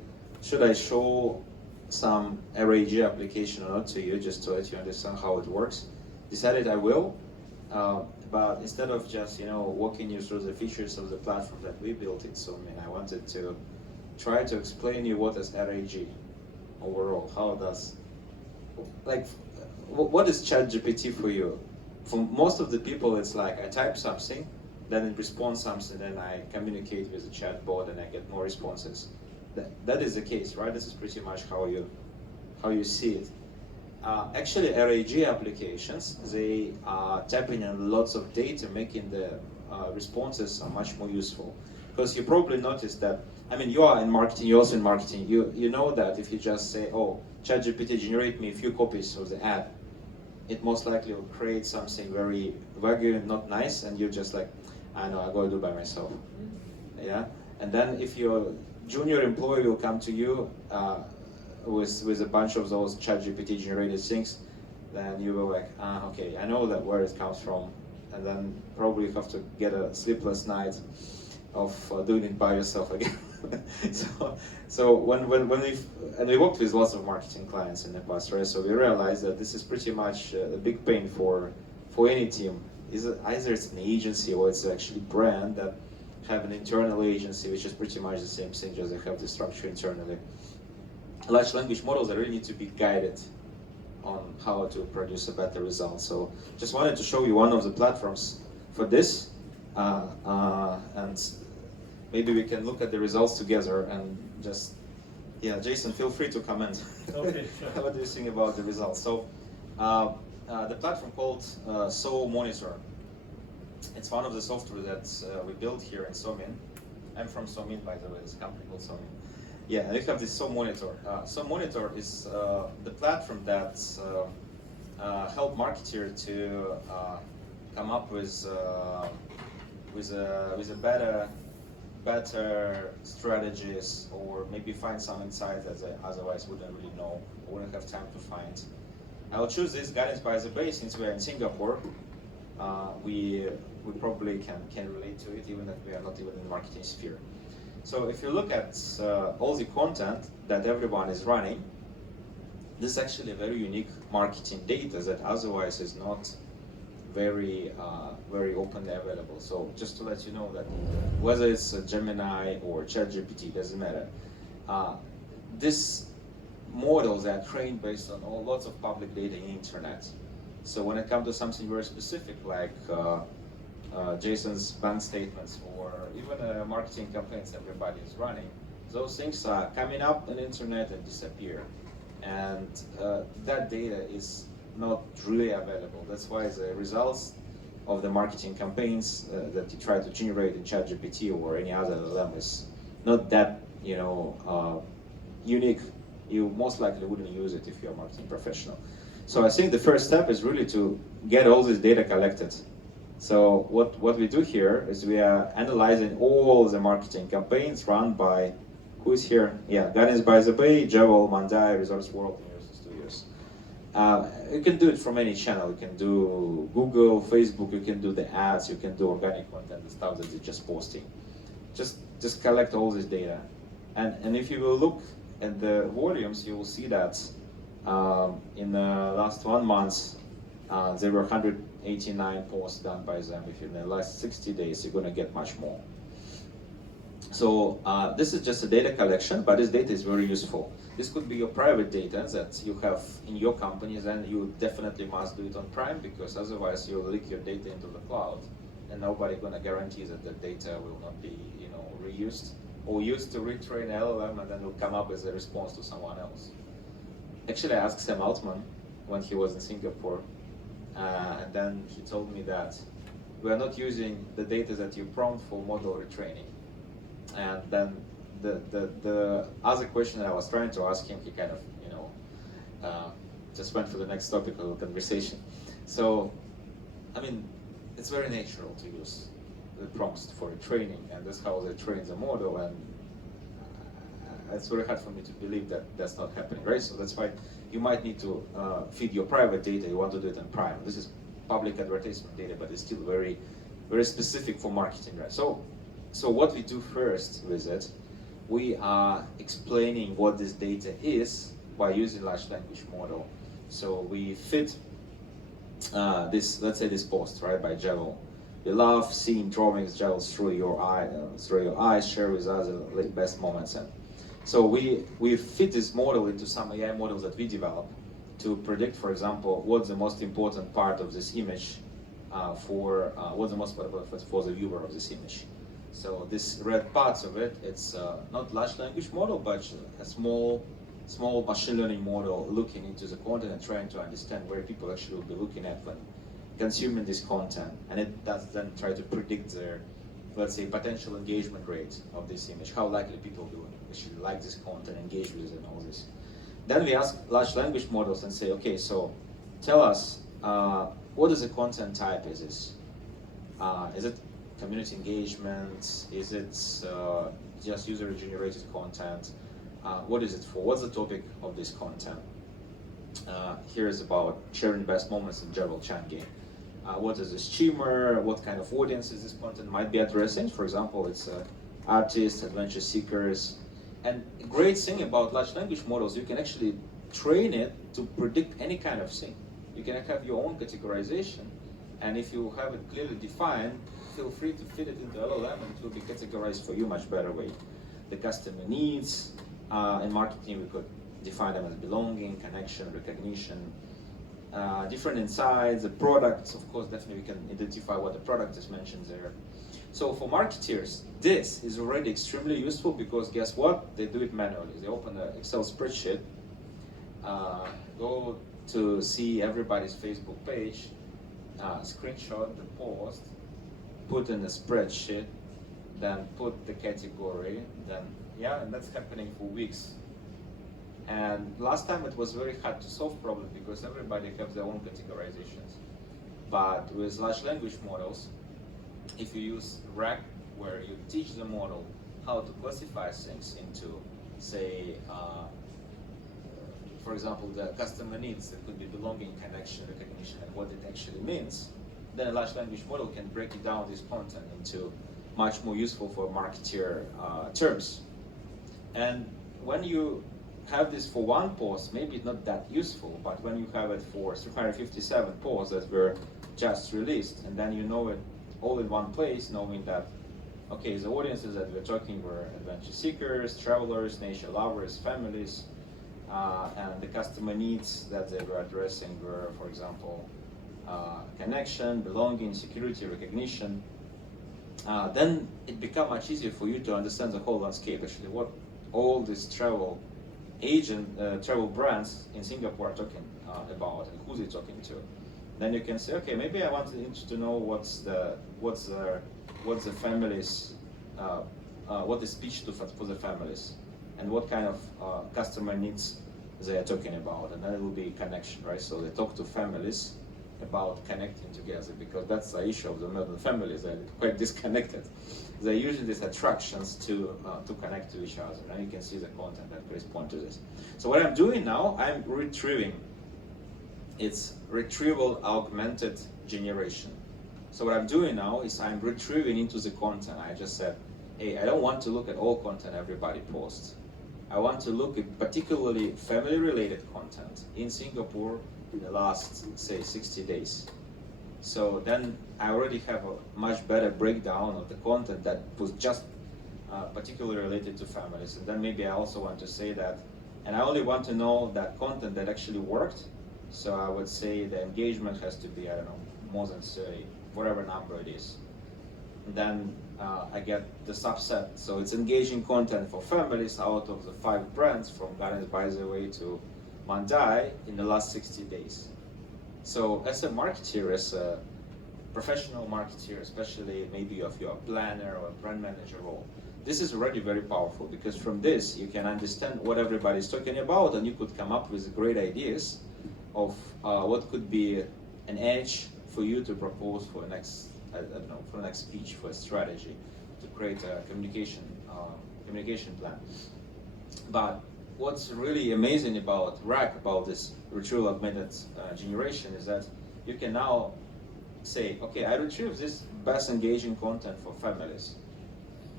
show some RAG application or not to you, just to let you understand how it works? Decided I will, but instead of just walking you through the features of the platform that we built it, so I wanted to try to explain you what is RAG overall. How does what is ChatGPT for you? For most of the people, it's like I type something, then it responds something, then I communicate with the chatbot and I get more responses. That is the case, right? This is pretty much how you see it. Actually, RAG applications, they are tapping in lots of data, making the responses much more useful. Because you probably noticed that, you are in marketing, you're also in marketing, you know that if you just say, oh, ChatGPT generate me a few copies of the ad, it most likely will create something very vague and not nice, and you're just like, I know, I gotta do it by myself. Yeah? And then if your junior employee will come to you with a bunch of those ChatGPT generated things, then you will like, okay, I know that where it comes from, and then probably you have to get a sleepless night of doing it by yourself again. so when we worked with lots of marketing clients in the past, right? So we realized that this is pretty much a big pain for any team. Either it's an agency or it's actually brand that have an internal agency, which is pretty much the same thing, just they have the structure internally. Large language models that really need to be guided on how to produce a better result. So just wanted to show you one of the platforms for this, and maybe we can look at the results together and just, yeah, Jason, feel free to comment. Okay, sure. What do you think about the results? So the platform called So Monitor. It's one of the software that we built here in Somin. I'm from Somin, by the way, it's a company called Somin. Yeah, and we have this So Monitor. So Monitor is the platform that help marketer to come up with a better strategies, or maybe find some insights that they otherwise wouldn't really know or wouldn't have time to find. I'll choose this guidance by the bay since we're in Singapore. We probably can relate to it, even if we are not even in the marketing sphere. So if you look at all the content that everyone is running, this is actually a very unique marketing data that otherwise is not very openly available. So just to let you know that whether it's a Gemini or ChatGPT, doesn't matter. These models are trained based on lots of public data in the internet. So when it comes to something very specific like Jason's bank statements or even marketing campaigns everybody is running, those things are coming up on the internet and disappear. And that data is not really available. That's why the results of the marketing campaigns that you try to generate in ChatGPT or any other LLM is not that unique. You most likely wouldn't use it if you're a marketing professional. So I think the first step is really to get all this data collected. So what we do here is we are analyzing all the marketing campaigns run by, who is here? Yeah, Guidance by the Bay, Jewel, Mandai, Resorts World, Universal Studios. You can do it from any channel. You can do Google, Facebook, you can do the ads, you can do organic content, the stuff that you're just posting. Just collect all this data. And if you will look at the volumes, you will see that in the last 1 month, there were 189 posts done by them. If in the last 60 days, you're going to get much more. So this is just a data collection, but this data is very useful. This could be your private data that you have in your companies, and you definitely must do it on Prime, because otherwise you'll leak your data into the cloud, and nobody going to guarantee that the data will not be, reused or used to retrain LLM, and then will come up with a response to someone else. Actually, I asked Sam Altman when he was in Singapore, and then he told me that we are not using the data that you prompt for model retraining. And then the other question that I was trying to ask him, he kind of, just went for the next topic of the conversation. So, I mean, it's very natural to use the prompts for training, and that's how they train the model, and it's very hard for me to believe that that's not happening, right? So that's why you might need to feed your private data. You want to do it in Prime. This is public advertisement data, but it's still very, very specific for marketing, right? So what we do first with it, we are explaining what this data is by using large language model. So we fit this, let's say this post, right, by Jewel. We love seeing drawings gel through your eyes, share with us the best moments. And so we fit this model into some AI models that we develop to predict, for example, what's the most important part of this image what's the most important for the viewer of this image. So this red parts of it, it's not large language model, but a small machine learning model looking into the content and trying to understand where people actually will be looking at when consuming this content. And it does then try to predict their, let's say, potential engagement rate of this image, how likely people will actually like this content, engage with it, and all this. Then we ask large language models and say, okay, so tell us, what is the content type? Is it community engagement? Is it just user-generated content? What is it for? What's the topic of this content? Here is about sharing best moments in Jewel Chen game. what is the streamer, what kind of audiences this content might be addressing. For example, it's artists, adventure seekers. And a great thing about large language models, you can actually train it to predict any kind of thing. You can have your own categorization, and if you have it clearly defined, feel free to fit it into LLM and it will be categorized for you much better way. The customer needs, in marketing we could define them as belonging, connection, recognition, different insights, the products, of course, definitely we can identify what the product is mentioned there. So for marketeers, this is already extremely useful because guess what? They do it manually. They open an Excel spreadsheet, go to see everybody's Facebook page, screenshot the post, put in the spreadsheet, then put the category, then yeah, and that's happening for weeks. And last time it was very hard to solve problem because everybody has their own categorizations. But with large language models, if you use RAG, where you teach the model how to classify things into, say, for example, the customer needs, it could be belonging, connection, recognition, and what it actually means, then a large language model can break it down this content into much more useful for marketeer terms. And when you have this for one post, maybe it's not that useful, but when you have it for 357 posts that were just released, and then you know it all in one place, knowing that, okay, the audiences that we're talking were adventure seekers, travelers, nature lovers, families, and the customer needs that they were addressing were, for example, connection, belonging, security, recognition. Then it becomes much easier for you to understand the whole landscape, actually, what all these travel brands in Singapore are talking about and who they're talking to. Then you can say, okay, maybe I want to know what's the families, what is pitched for the families, and what kind of customer needs they are talking about, and then it will be connection, right? So they talk to families about connecting together, because that's the issue of the modern families, they're quite disconnected. They use these attractions to connect to each other, and you can see the content that corresponds to this. So what I'm doing now, I'm retrieving. It's retrieval augmented generation. So what I'm doing now is I'm retrieving into the content. I just said, hey, I don't want to look at all content everybody posts. I want to look at particularly family-related content in Singapore in the last, say, 60 days. So then I already have a much better breakdown of the content that was just particularly related to families. And then maybe I also want to say that, and I only want to know that content that actually worked. So I would say the engagement has to be, I don't know, more than 30, whatever number it is. And then I get the subset. So it's engaging content for families out of the 5 brands from Granite, by the way, to Mandai in the last 60 days. So as a marketeer, as a professional marketeer, especially maybe of your planner or brand manager role, this is already very powerful, because from this you can understand what everybody's talking about, and you could come up with great ideas of what could be an edge for you to propose for the next, I don't know, for the next speech, for a strategy, to create a communication plan. But what's really amazing about RAG, about this retrieval augmented generation, is that you can now say, okay, I retrieve this best engaging content for families,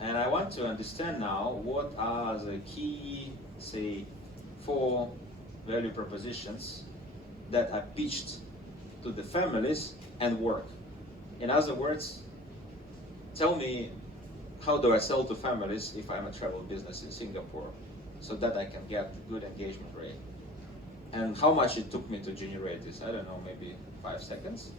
and I want to understand now what are the key, say, 4 value propositions that are pitched to the families and work. In other words, tell me, how do I sell to families if I'm a travel business in Singapore, so that I can get good engagement rate? And how much it took me to generate this? I don't know, maybe 5 seconds.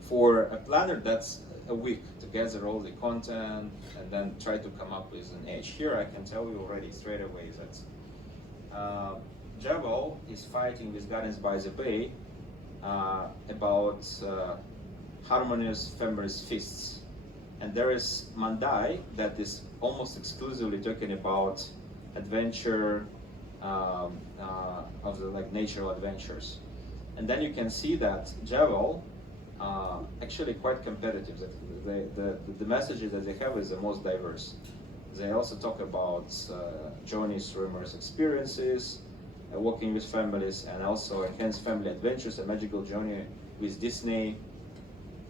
For a planner, that's a week to gather all the content and then try to come up with an edge. Here I can tell you already straight away that Jabal is fighting with Gardens by the Bay about harmonious families feasts. And there is Mandai that is almost exclusively talking about adventure, of the natural adventures. And then you can see that Jabal actually quite competitive. The messages that they have is the most diverse. They also talk about journeys through immersive experiences, working with families, and also enhanced family adventures, a magical journey with Disney,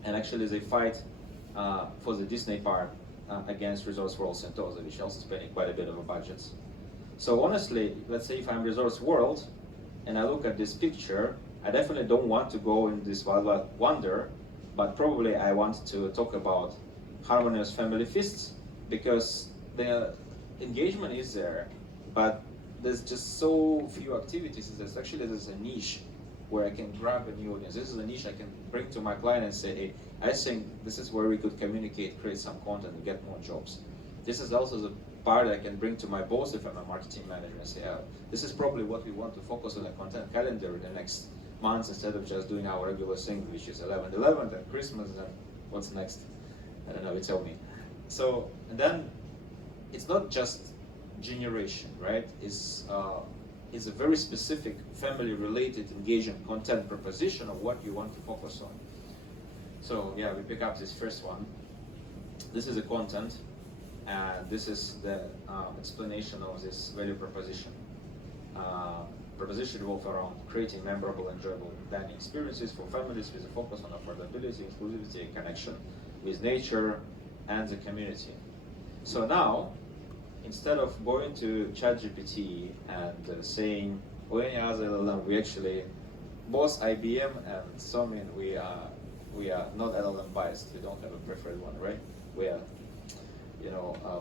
And actually they fight for the Disney part against Resorts World Sentosa, which also spending quite a bit of a budget. So honestly, let's say if I'm Resorts World and I look at this picture, I definitely don't want to go in this wild wonder, but probably I want to talk about harmonious family feasts, because the engagement is there, but there's just so few activities. There's a niche where I can grab a new audience. This is a niche I can bring to my client and say, hey, I think this is where we could communicate, create some content, and get more jobs. This is also the part I can bring to my boss if I'm a marketing manager and say, oh, this is probably what we want to focus on the content calendar in the next months, instead of just doing our regular thing, which is 11/11 and Christmas and what's next. I don't know, you tell me. So, and then it's not just generation, right? It's a very specific family-related engagement content proposition of what you want to focus on. So yeah, we pick up this first one. This is the content, and this is the explanation of this value proposition. Proposition revolves around creating memorable, enjoyable dining experiences for families with a focus on affordability, inclusivity, and connection with nature and the community. So now, instead of going to ChatGPT and saying, or any other LLM, we actually, both IBM and Somin, we are not LLM biased. We don't have a preferred one, right? We are,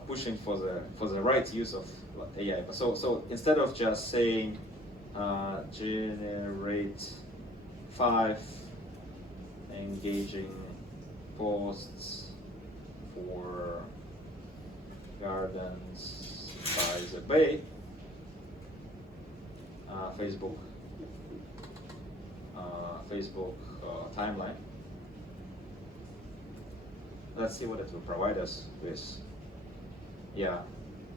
pushing for the right use of AI. So instead of just saying, generate 5 engaging posts for gardens by the bay, Facebook timeline. Let's see what it will provide us with. Yeah,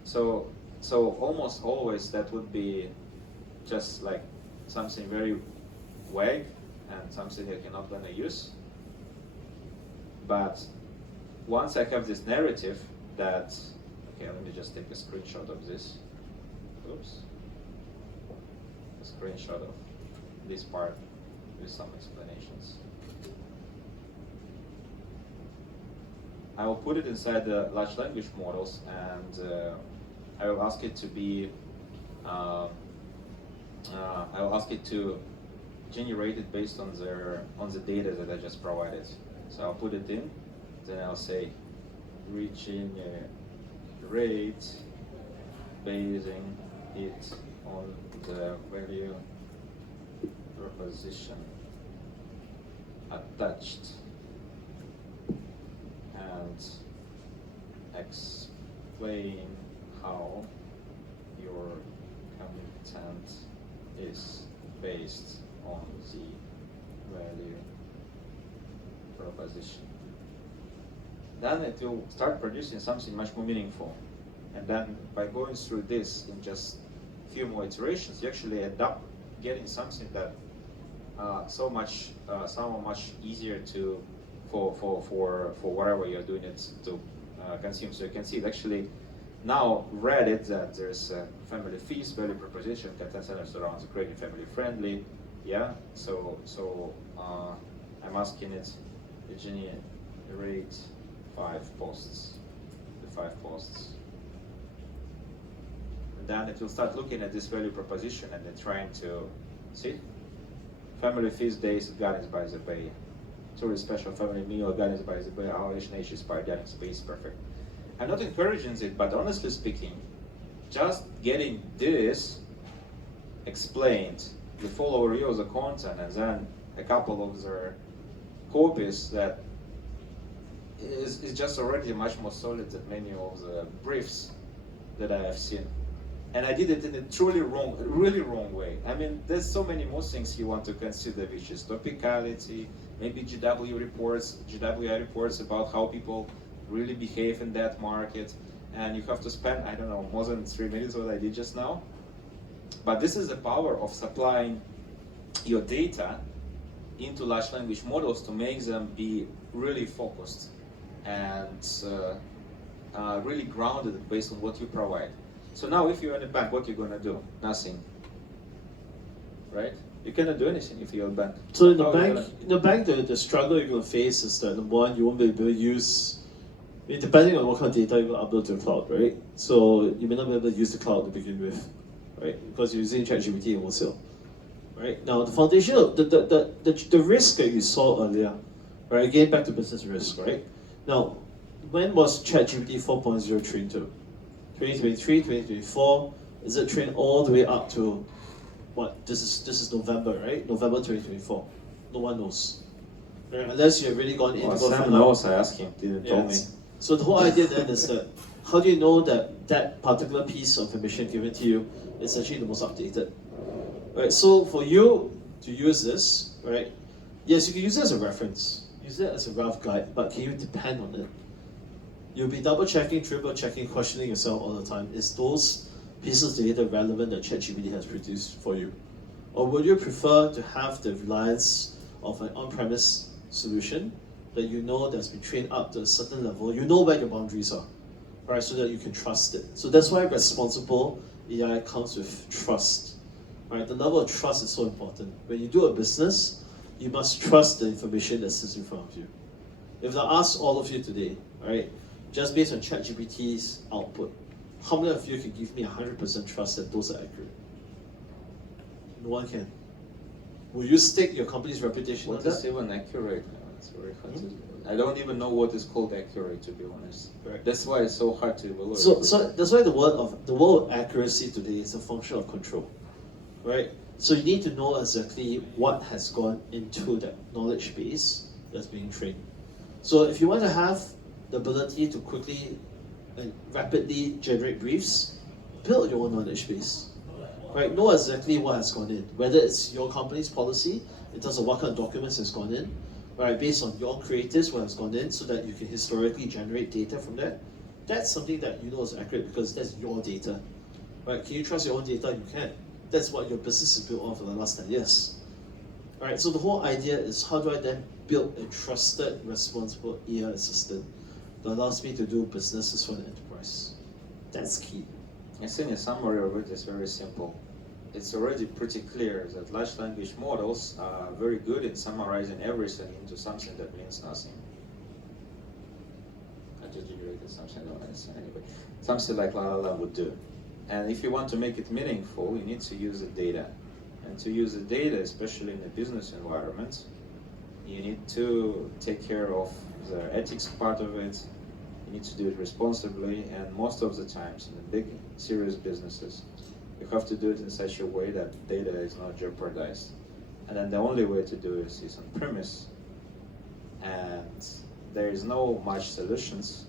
so almost always that would be just like something very vague and something that you're not going to use. But once I have this narrative that, okay, let me just take a screenshot of this. Oops. A screenshot of this part with some explanations. I will put it inside the large language models, and I will ask it to be I will ask it to generate it based on the data that I just provided. So I'll put it in, then I'll say regenerate basing it on the value proposition attached, and explain how your content is based on the value proposition. Then it will start producing something much more meaningful. And then by going through this in just a few more iterations, you actually end up getting something that somehow much easier to for whatever you're doing it to consume. So you can see it actually now read it that there's a family feast, value proposition, content centers around the creating family friendly. Yeah. So I'm asking it to generate 5 posts. The 5 posts. And then it will start looking at this value proposition and then trying to see family feast days at Gardens by the Bay. Tourist special family meal at Gardens by the Bay. Our nature inspired dining space, perfect. I'm not encouraging it, but honestly speaking, just getting this explained, the full overview of the content, and then a couple of their copies that is just already much more solid than many of the briefs that I have seen. And I did it in a really wrong way. I mean, there's so many more things you want to consider, which is topicality, maybe GWI reports about how people really behave in that market, and you have to spend, I don't know, more than 3 minutes what I did just now. But this is the power of supplying your data into large language models to make them be really focused and really grounded based on what you provide. So now if you're in a bank, what you're gonna do? Nothing, right? You cannot do anything if you're a bank. So in the How are you bank, the struggle you're going to face is that number one, you won't be able to use, I mean, depending on what kind of data you're going to upload to the cloud, right? So you may not be able to use the cloud to begin with, right? Because you're using ChatGPT and wholesale, right? Now the foundation of the risk that you saw earlier, right? Again, back to business risk, right? Now, when was ChatGPT 4.0 trained to? 2023, 2024. Is it trained all the way up to what? This is November, right? November 2024. No one knows. Right? Unless you've really gone in. Well, to go Sam find out. knows, I asked him, didn't tell me. Yes. So the whole idea then is that how do you know that that particular piece of information given to you is actually the most updated? Right. So for you to use this, right? Yes, you can use it as a reference, use it as a rough guide, but can you depend on it? You'll be double checking, triple checking, questioning yourself all the time. Is those pieces of data relevant that ChatGPT has produced for you? Or would you prefer to have the reliance of an on-premise solution that you know that's been trained up to a certain level, you know where your boundaries are, right? So that you can trust it. So that's why responsible AI comes with trust, right? The level of trust is so important. When you do a business, you must trust the information that sits in front of you. If I ask all of you today, right, just based on ChatGPT's output, how many of you can give me 100% trust that those are accurate? No one can. Will you stake your company's reputation on What is that? even accurate? It's very hard to. I don't even know what is called accurate, to be honest. Right. That's why it's so hard to evaluate. So that's why the word of accuracy today is a function of control, right? So you need to know exactly what has gone into that knowledge base that's being trained. So if you want to have the ability to quickly and rapidly generate briefs, build your own knowledge base. Right? Know exactly what has gone in, whether it's your company's policy in terms of what kind of documents has gone in, right? Based on your creatives, what has gone in, so that you can historically generate data from that. That's something that you know is accurate because that's your data, right? Can you trust your own data? You can. That's what your business is built on for the last 10 years. All right. So the whole idea is how do I then build a trusted, responsible AI assistant that allows me to do businesses for the enterprise? That's key. I think a summary of it is very simple. It's already pretty clear that large language models are very good in summarizing everything into something that means nothing. I just generated something I don't understand anyway. Something like LLM would do. And if you want to make it meaningful, you need to use the data. And to use the data, especially in a business environment, you need to take care of the ethics part of it. You need to do it responsibly, and most of the times in the big, serious businesses, you have to do it in such a way that data is not jeopardized. And then the only way to do it is on premise. And there is no much solutions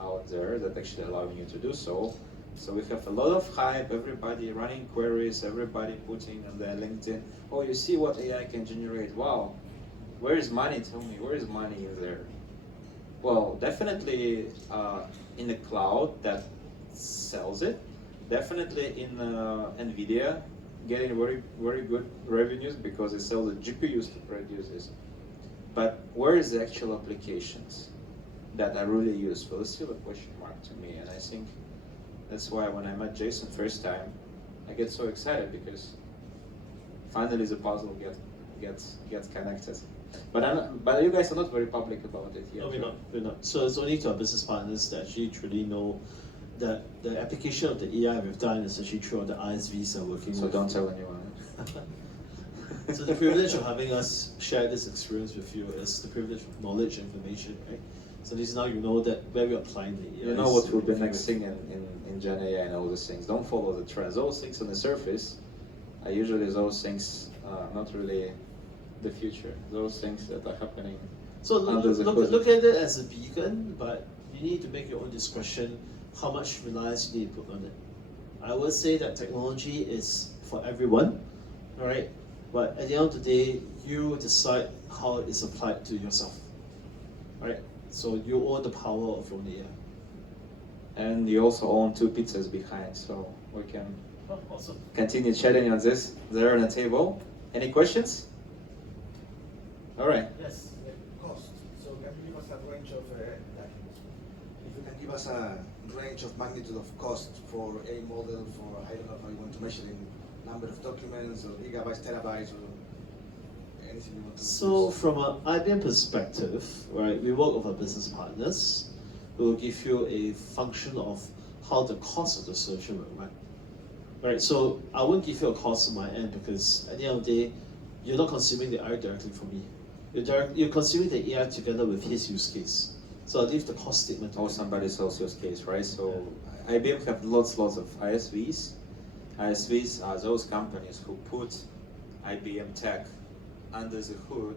out there that actually allow you to do so. So we have a lot of hype, everybody running queries, everybody putting on their LinkedIn, oh, you see what AI can generate, wow. Where is money? Tell me, where is money in there? Well, definitely in the cloud that sells it. Definitely in NVIDIA, getting very, very good revenues because they sell the GPUs to produce this. But where is the actual applications that are really useful? It's still a question mark to me, and I think that's why when I met Jason first time, I get so excited because finally the puzzle gets connected. But you guys are not very public about it yet. No, we're not. So it's only to our business partners that actually truly know that the application of the AI we've done is actually through all the ISVs that are working So with. don't tell anyone. So the privilege of having us share this experience with you is the privilege of knowledge and information, right? So at least now you know that where we're applying the AI. You know what will be next thing in Gen AI and all these things. Don't follow the trends. Those things on the surface are usually those things not really the future. Those things that are happening. So under the hood. look at it as a beacon, but you need to make your own discretion how much reliance you need to put on it. I would say that technology is for everyone, all right? But at the end of the day, you decide how it's applied to yourself, right? So you own the power of your own AI. And you also own 2 pizzas behind, so we can Oh, awesome. continue chatting on this there on the table. Any questions? All right. Yes. Cost. So can you give us a range of, if you can give us a range of magnitude of cost for a model for, I don't know how you want to measure in number of documents or gigabytes, terabytes, or anything you want to So use? from an IBM perspective, right, we work with our business partners who will give you a function of how the cost of the solution will run. Right, so I won't give you a cost on my end because at the end of the day, you're not consuming the AI directly from me. You're consuming the AI together with his use case. So I'll leave the cost statement to Or him. somebody else's use case, right? So IBM have lots of ISVs. ISVs are those companies who put IBM tech under the hood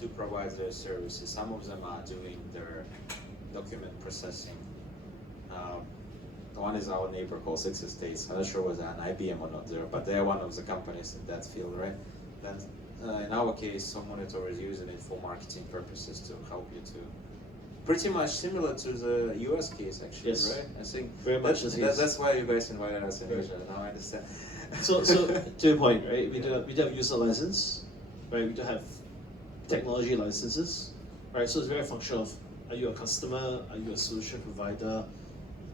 to provide their services. Some of them are doing their document processing. One is our neighbor called Six Estates. I'm not sure whether an IBM or not there, but they're one of the companies in that field, right? Then in our case, some monitor is using it for marketing purposes to help you to. Pretty much similar to the US case, actually, Yes. right? I think Very much the case. that's why you guys invited us in Asia. Now I understand. So to your point, right? We do have user license, right? We do have technology licenses, right? So it's very functional of are you a customer, are you a solution provider?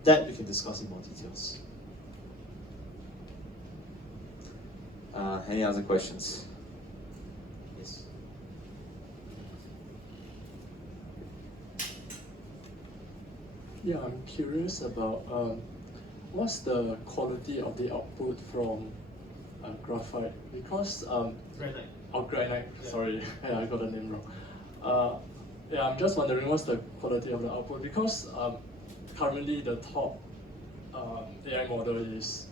That we can discuss in more details. Any other questions? Yes. Yeah, I'm curious about what's the quality of the output from graphite? Because Granite. Granite. Sorry, yeah, I got the name wrong. Yeah, I'm just wondering what's the quality of the output because currently the top AI model is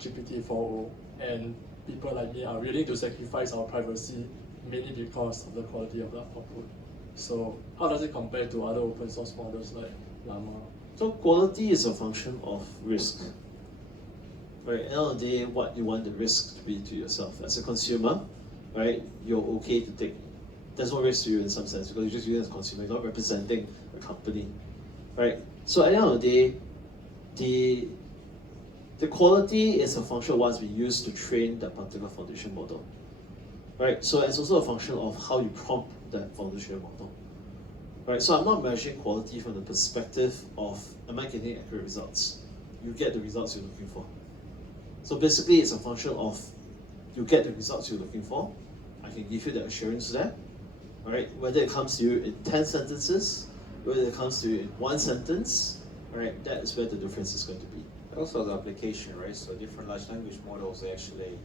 GPT-4o, and people like me are willing to sacrifice our privacy mainly because of the quality of the output. So how does it compare to other open source models like Llama? So quality is a function of risk. Right, at the end of the day, what you want the risk to be to yourself. As a consumer, right, you're okay to take, there's no risk to you in some sense because you're just using as a consumer, you're not representing a company. Right? So at the end of the day, the quality is a function of what's been used to train that particular foundation model. Right? So it's also a function of how you prompt that foundation model. Right? So I'm not measuring quality from the perspective of am I getting accurate results? You get the results you're looking for. So basically it's a function of you get the results you're looking for. I can give you the assurance there. Right? Whether it comes to you in 10 sentences, whether it comes to you in one sentence, right, that is where the difference is going to be. Also the application, right? So different large language models, they actually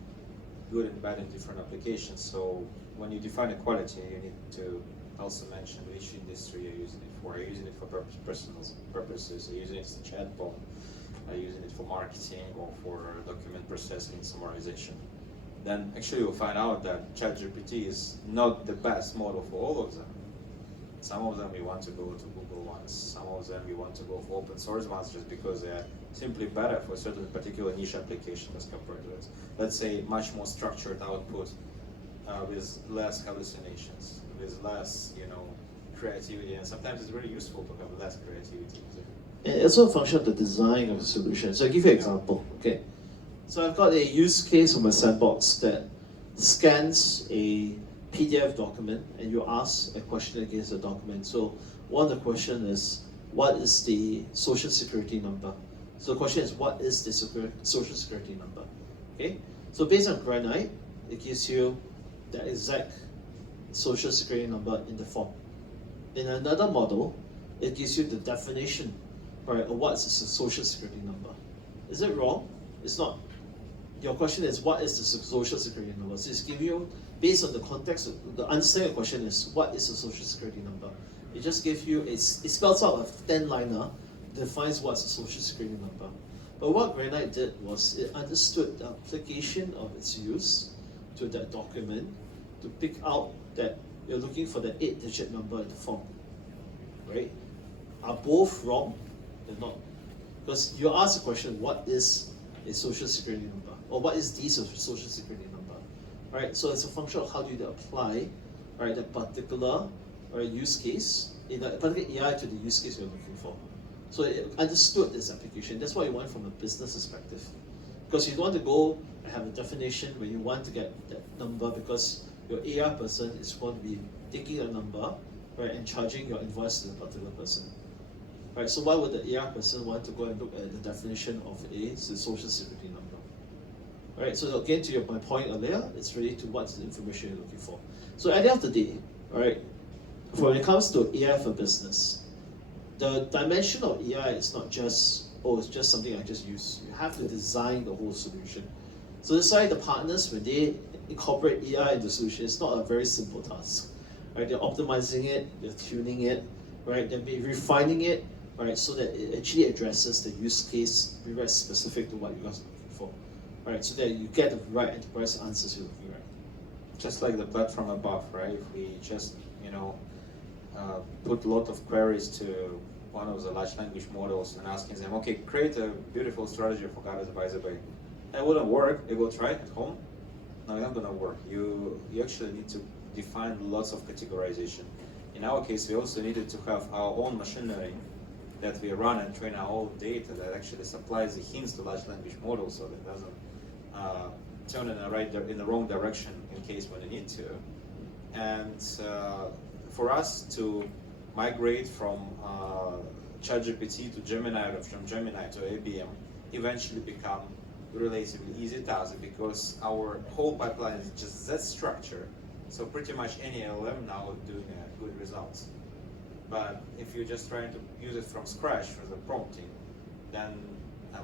good and bad in different applications. So when you define a quality, you need to also mention which industry you're using it for. Are you using it for personal purposes? Are you using it as a chatbot? Are you using it for marketing or for document processing, summarization? Then actually you'll find out that ChatGPT is not the best model for all of them. Some of them we want to go to Google ones, some of them we want to go for open source ones just because they are simply better for a certain particular niche application as compared to it. Let's say much more structured output with less hallucinations, with less, creativity, and sometimes it's very useful to have less creativity. It's also a function of the design of the solution. So I'll give you an example. Okay. So I've got a use case on my sandbox that scans a PDF document and you ask a question against the document. So one of the questions is, what is the social security number? So the question is, what is the social security number? Okay. So based on Granite, it gives you the exact social security number in the form. In another model, it gives you the definition, right, of what's the social security number. Is it wrong? It's not. Your question is, what is the social security number? So it's giving you, based on the context, the understanding of the question is, what is the social security number? It just gives you, it spells out a 10-liner, defines what's the social security number. But what Granite did was it understood the application of its use to that document to pick out that you're looking for the 8-digit number in the form, right? Are both wrong? They're not. Because you ask the question, what is a social security number? Or what is the social security number? Right? So it's a function of how do you apply, right, that particular use case, in that particular AI to the use case you're looking for. So it understood this application. That's what you want from a business perspective. Because you don't want to go and have a definition where you want to get that number because your AI person is going to be taking a number, right, and charging your invoice to the particular person. Right, so why would the AI person want to go and look at the definition of the social security number? Right, so again, to my point earlier, it's related to what's the information you're looking for. So at the end of the day, right, when it comes to AI for business, the dimension of AI is not just, oh, it's just something I just use. You have to design the whole solution. So that's why the partners, when they incorporate AI into the solution, it's not a very simple task. Right, they're optimizing it, they're tuning it, right, they're refining it, right, so that it actually addresses the use case, be very specific to what you guys are looking for. Right, so that you get the right enterprise answers you're looking at. Just like the platform above, right? If we just, put a lot of queries to one of the large language models and asking them, okay, create a beautiful strategy for Gardens by the Bay. That wouldn't work. You go try it at home. No, it's not gonna work. You actually need to define lots of categorization. In our case, we also needed to have our own machine learning that we run and train our own data that actually supplies the hints to large language models so that it doesn't turn in the wrong direction in case when you need to. And for us to migrate from ChatGPT to Gemini or from Gemini to IBM eventually become a relatively easy task because our whole pipeline is just that structure. So pretty much any LLM now is doing good results. But if you're just trying to use it from scratch for the prompting, then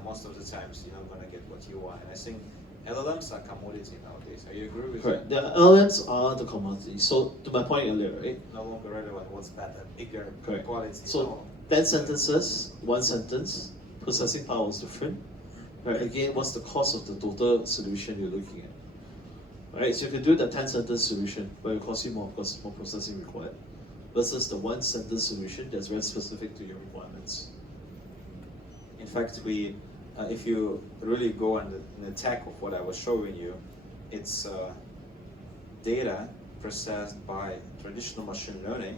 most of the times you're not going to get what you want. And I think LLMs are commodity nowadays. Are you agree with Correct. that? The LLMs are the commodity. So to my point earlier, right? No longer relevant. What's better, bigger, Correct. quality? So 10 sentences, one sentence, processing power is different. Right? Again, what's the cost of the total solution you're looking at? Right? So if you do the 10 sentence solution, well, it costs you more because more processing required, versus the one sentence solution that's very specific to your requirements. In fact, if you really go on the tech of what I was showing you, it's data processed by traditional machine learning,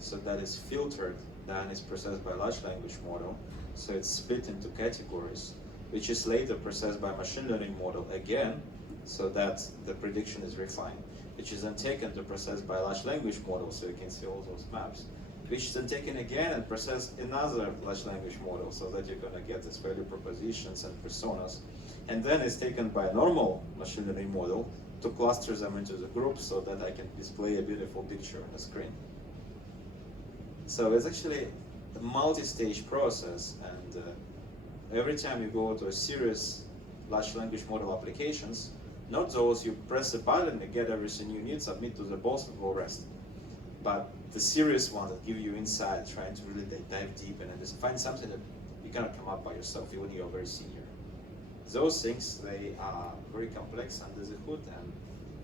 so that is filtered, then is processed by large language model, so it's split into categories, which is later processed by machine learning model again, so that the prediction is refined, which is then taken to process by large language model, so you can see all those maps, which is then taken again and processed another large language model, so that you're going to get these value propositions and personas, and then it's taken by a normal machine learning model to cluster them into the groups so that I can display a beautiful picture on the screen. So it's actually a multi-stage process, and every time you go to a serious large language model applications, not those you press a button and get everything you need, submit to the boss and go rest. But the serious ones that give you insight, trying to really dive deep and just find something that you cannot come up by yourself, even you're very senior. Those things, they are very complex under the hood, and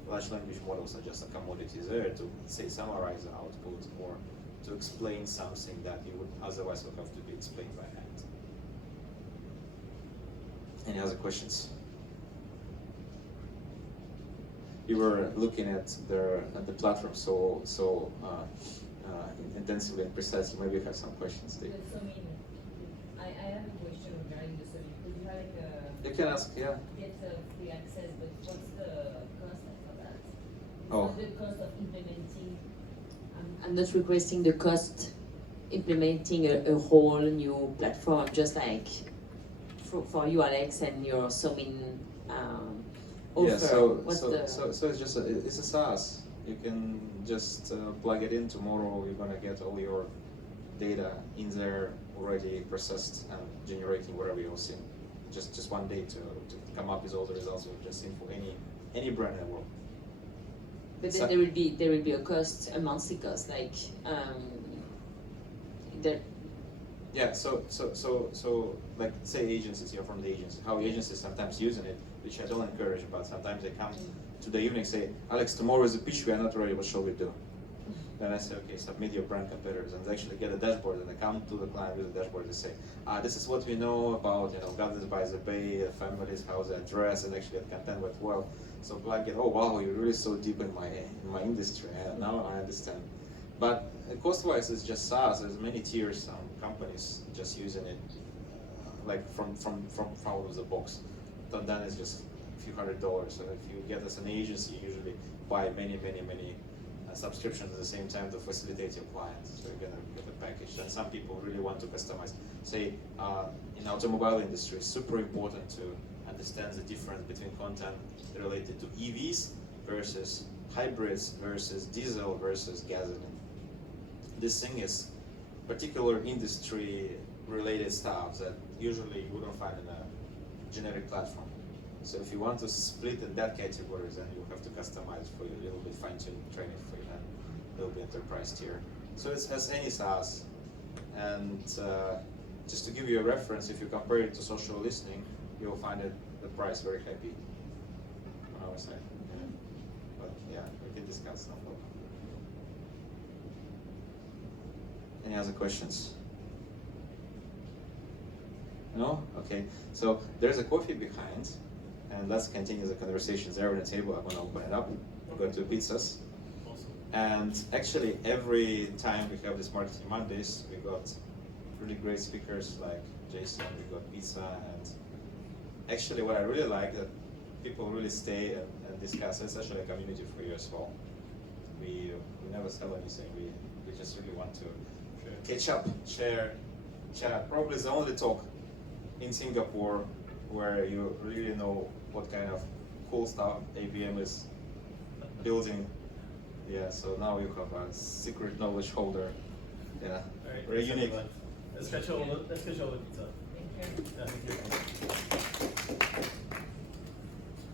large language models are just a commodity there to, say, summarize the output or to explain something that you would otherwise would have to be explained by hand. Any other questions? You were looking at the platform so intensively and precisely. Maybe you have some questions, Dave. So, I have a question regarding the service. Could you have like a... You can ask, yeah. Get free access, but what's the cost for that? Oh. What's the cost of implementing? I'm not requesting the cost implementing a whole new platform, just like for you, Aleks, and your Somin offer. Yeah, so What's it's just it's a SaaS. You can just plug it in tomorrow. You're gonna get all your data in there already processed and generating whatever you've seen. Just one day to come up with all the results we've just seen for any brand in the world. But then there will be a cost, a monthly cost, like there. Yeah, so like say agencies, you're from the agency, how agencies sometimes using it, which I don't encourage, but sometimes they come to the evening say, Aleks, tomorrow is a pitch, we are not ready, what shall we do? Then I say, okay, submit your brand competitors, and they actually get a dashboard, and they come to the client with a dashboard, they say, this is what we know about, Gardens by the Bay, families, how they address, and actually the content went well. So client get, oh wow, you're really so deep in my industry, now I understand. But cost-wise, it's just SaaS. There's many tiers. Some companies just using it like from out of the box. Then it's just a few $100. So if you get as an agency, you usually buy many subscriptions at the same time to facilitate your clients. So you're gonna get a package. And some people really want to customize. Say in automobile industry, it's super important to understands the difference between content related to EVs versus hybrids versus diesel versus gasoline. This thing is particular industry related stuff that usually you wouldn't find in a generic platform. So if you want to split in that category, then you have to customize for you a little bit, fine-tune training for you, and a little bit enterprise tier. So it's as any SaaS. And just to give you a reference, if you compare it to social listening, you'll find it the price very happy on our side. Yeah. But yeah, we can discuss no problem. Any other questions? No? Okay. So there's a coffee behind, and let's continue the conversations there on the table. I'm gonna open it up. We're going to pizzas. Awesome. And actually, every time we have this Marketing Mondays, we got really great speakers like Jason, we got pizza, and actually what I really like that people really stay and discuss. It's actually a community for you as well. We never sell anything. We just really want to catch up, share, chat. Probably the only talk in Singapore where you really know what kind of cool stuff IBM is building. Yeah, so now you have a secret knowledge holder. Yeah, All right, very unique. Let's catch all the pizza. Thank you. Yeah, thank you.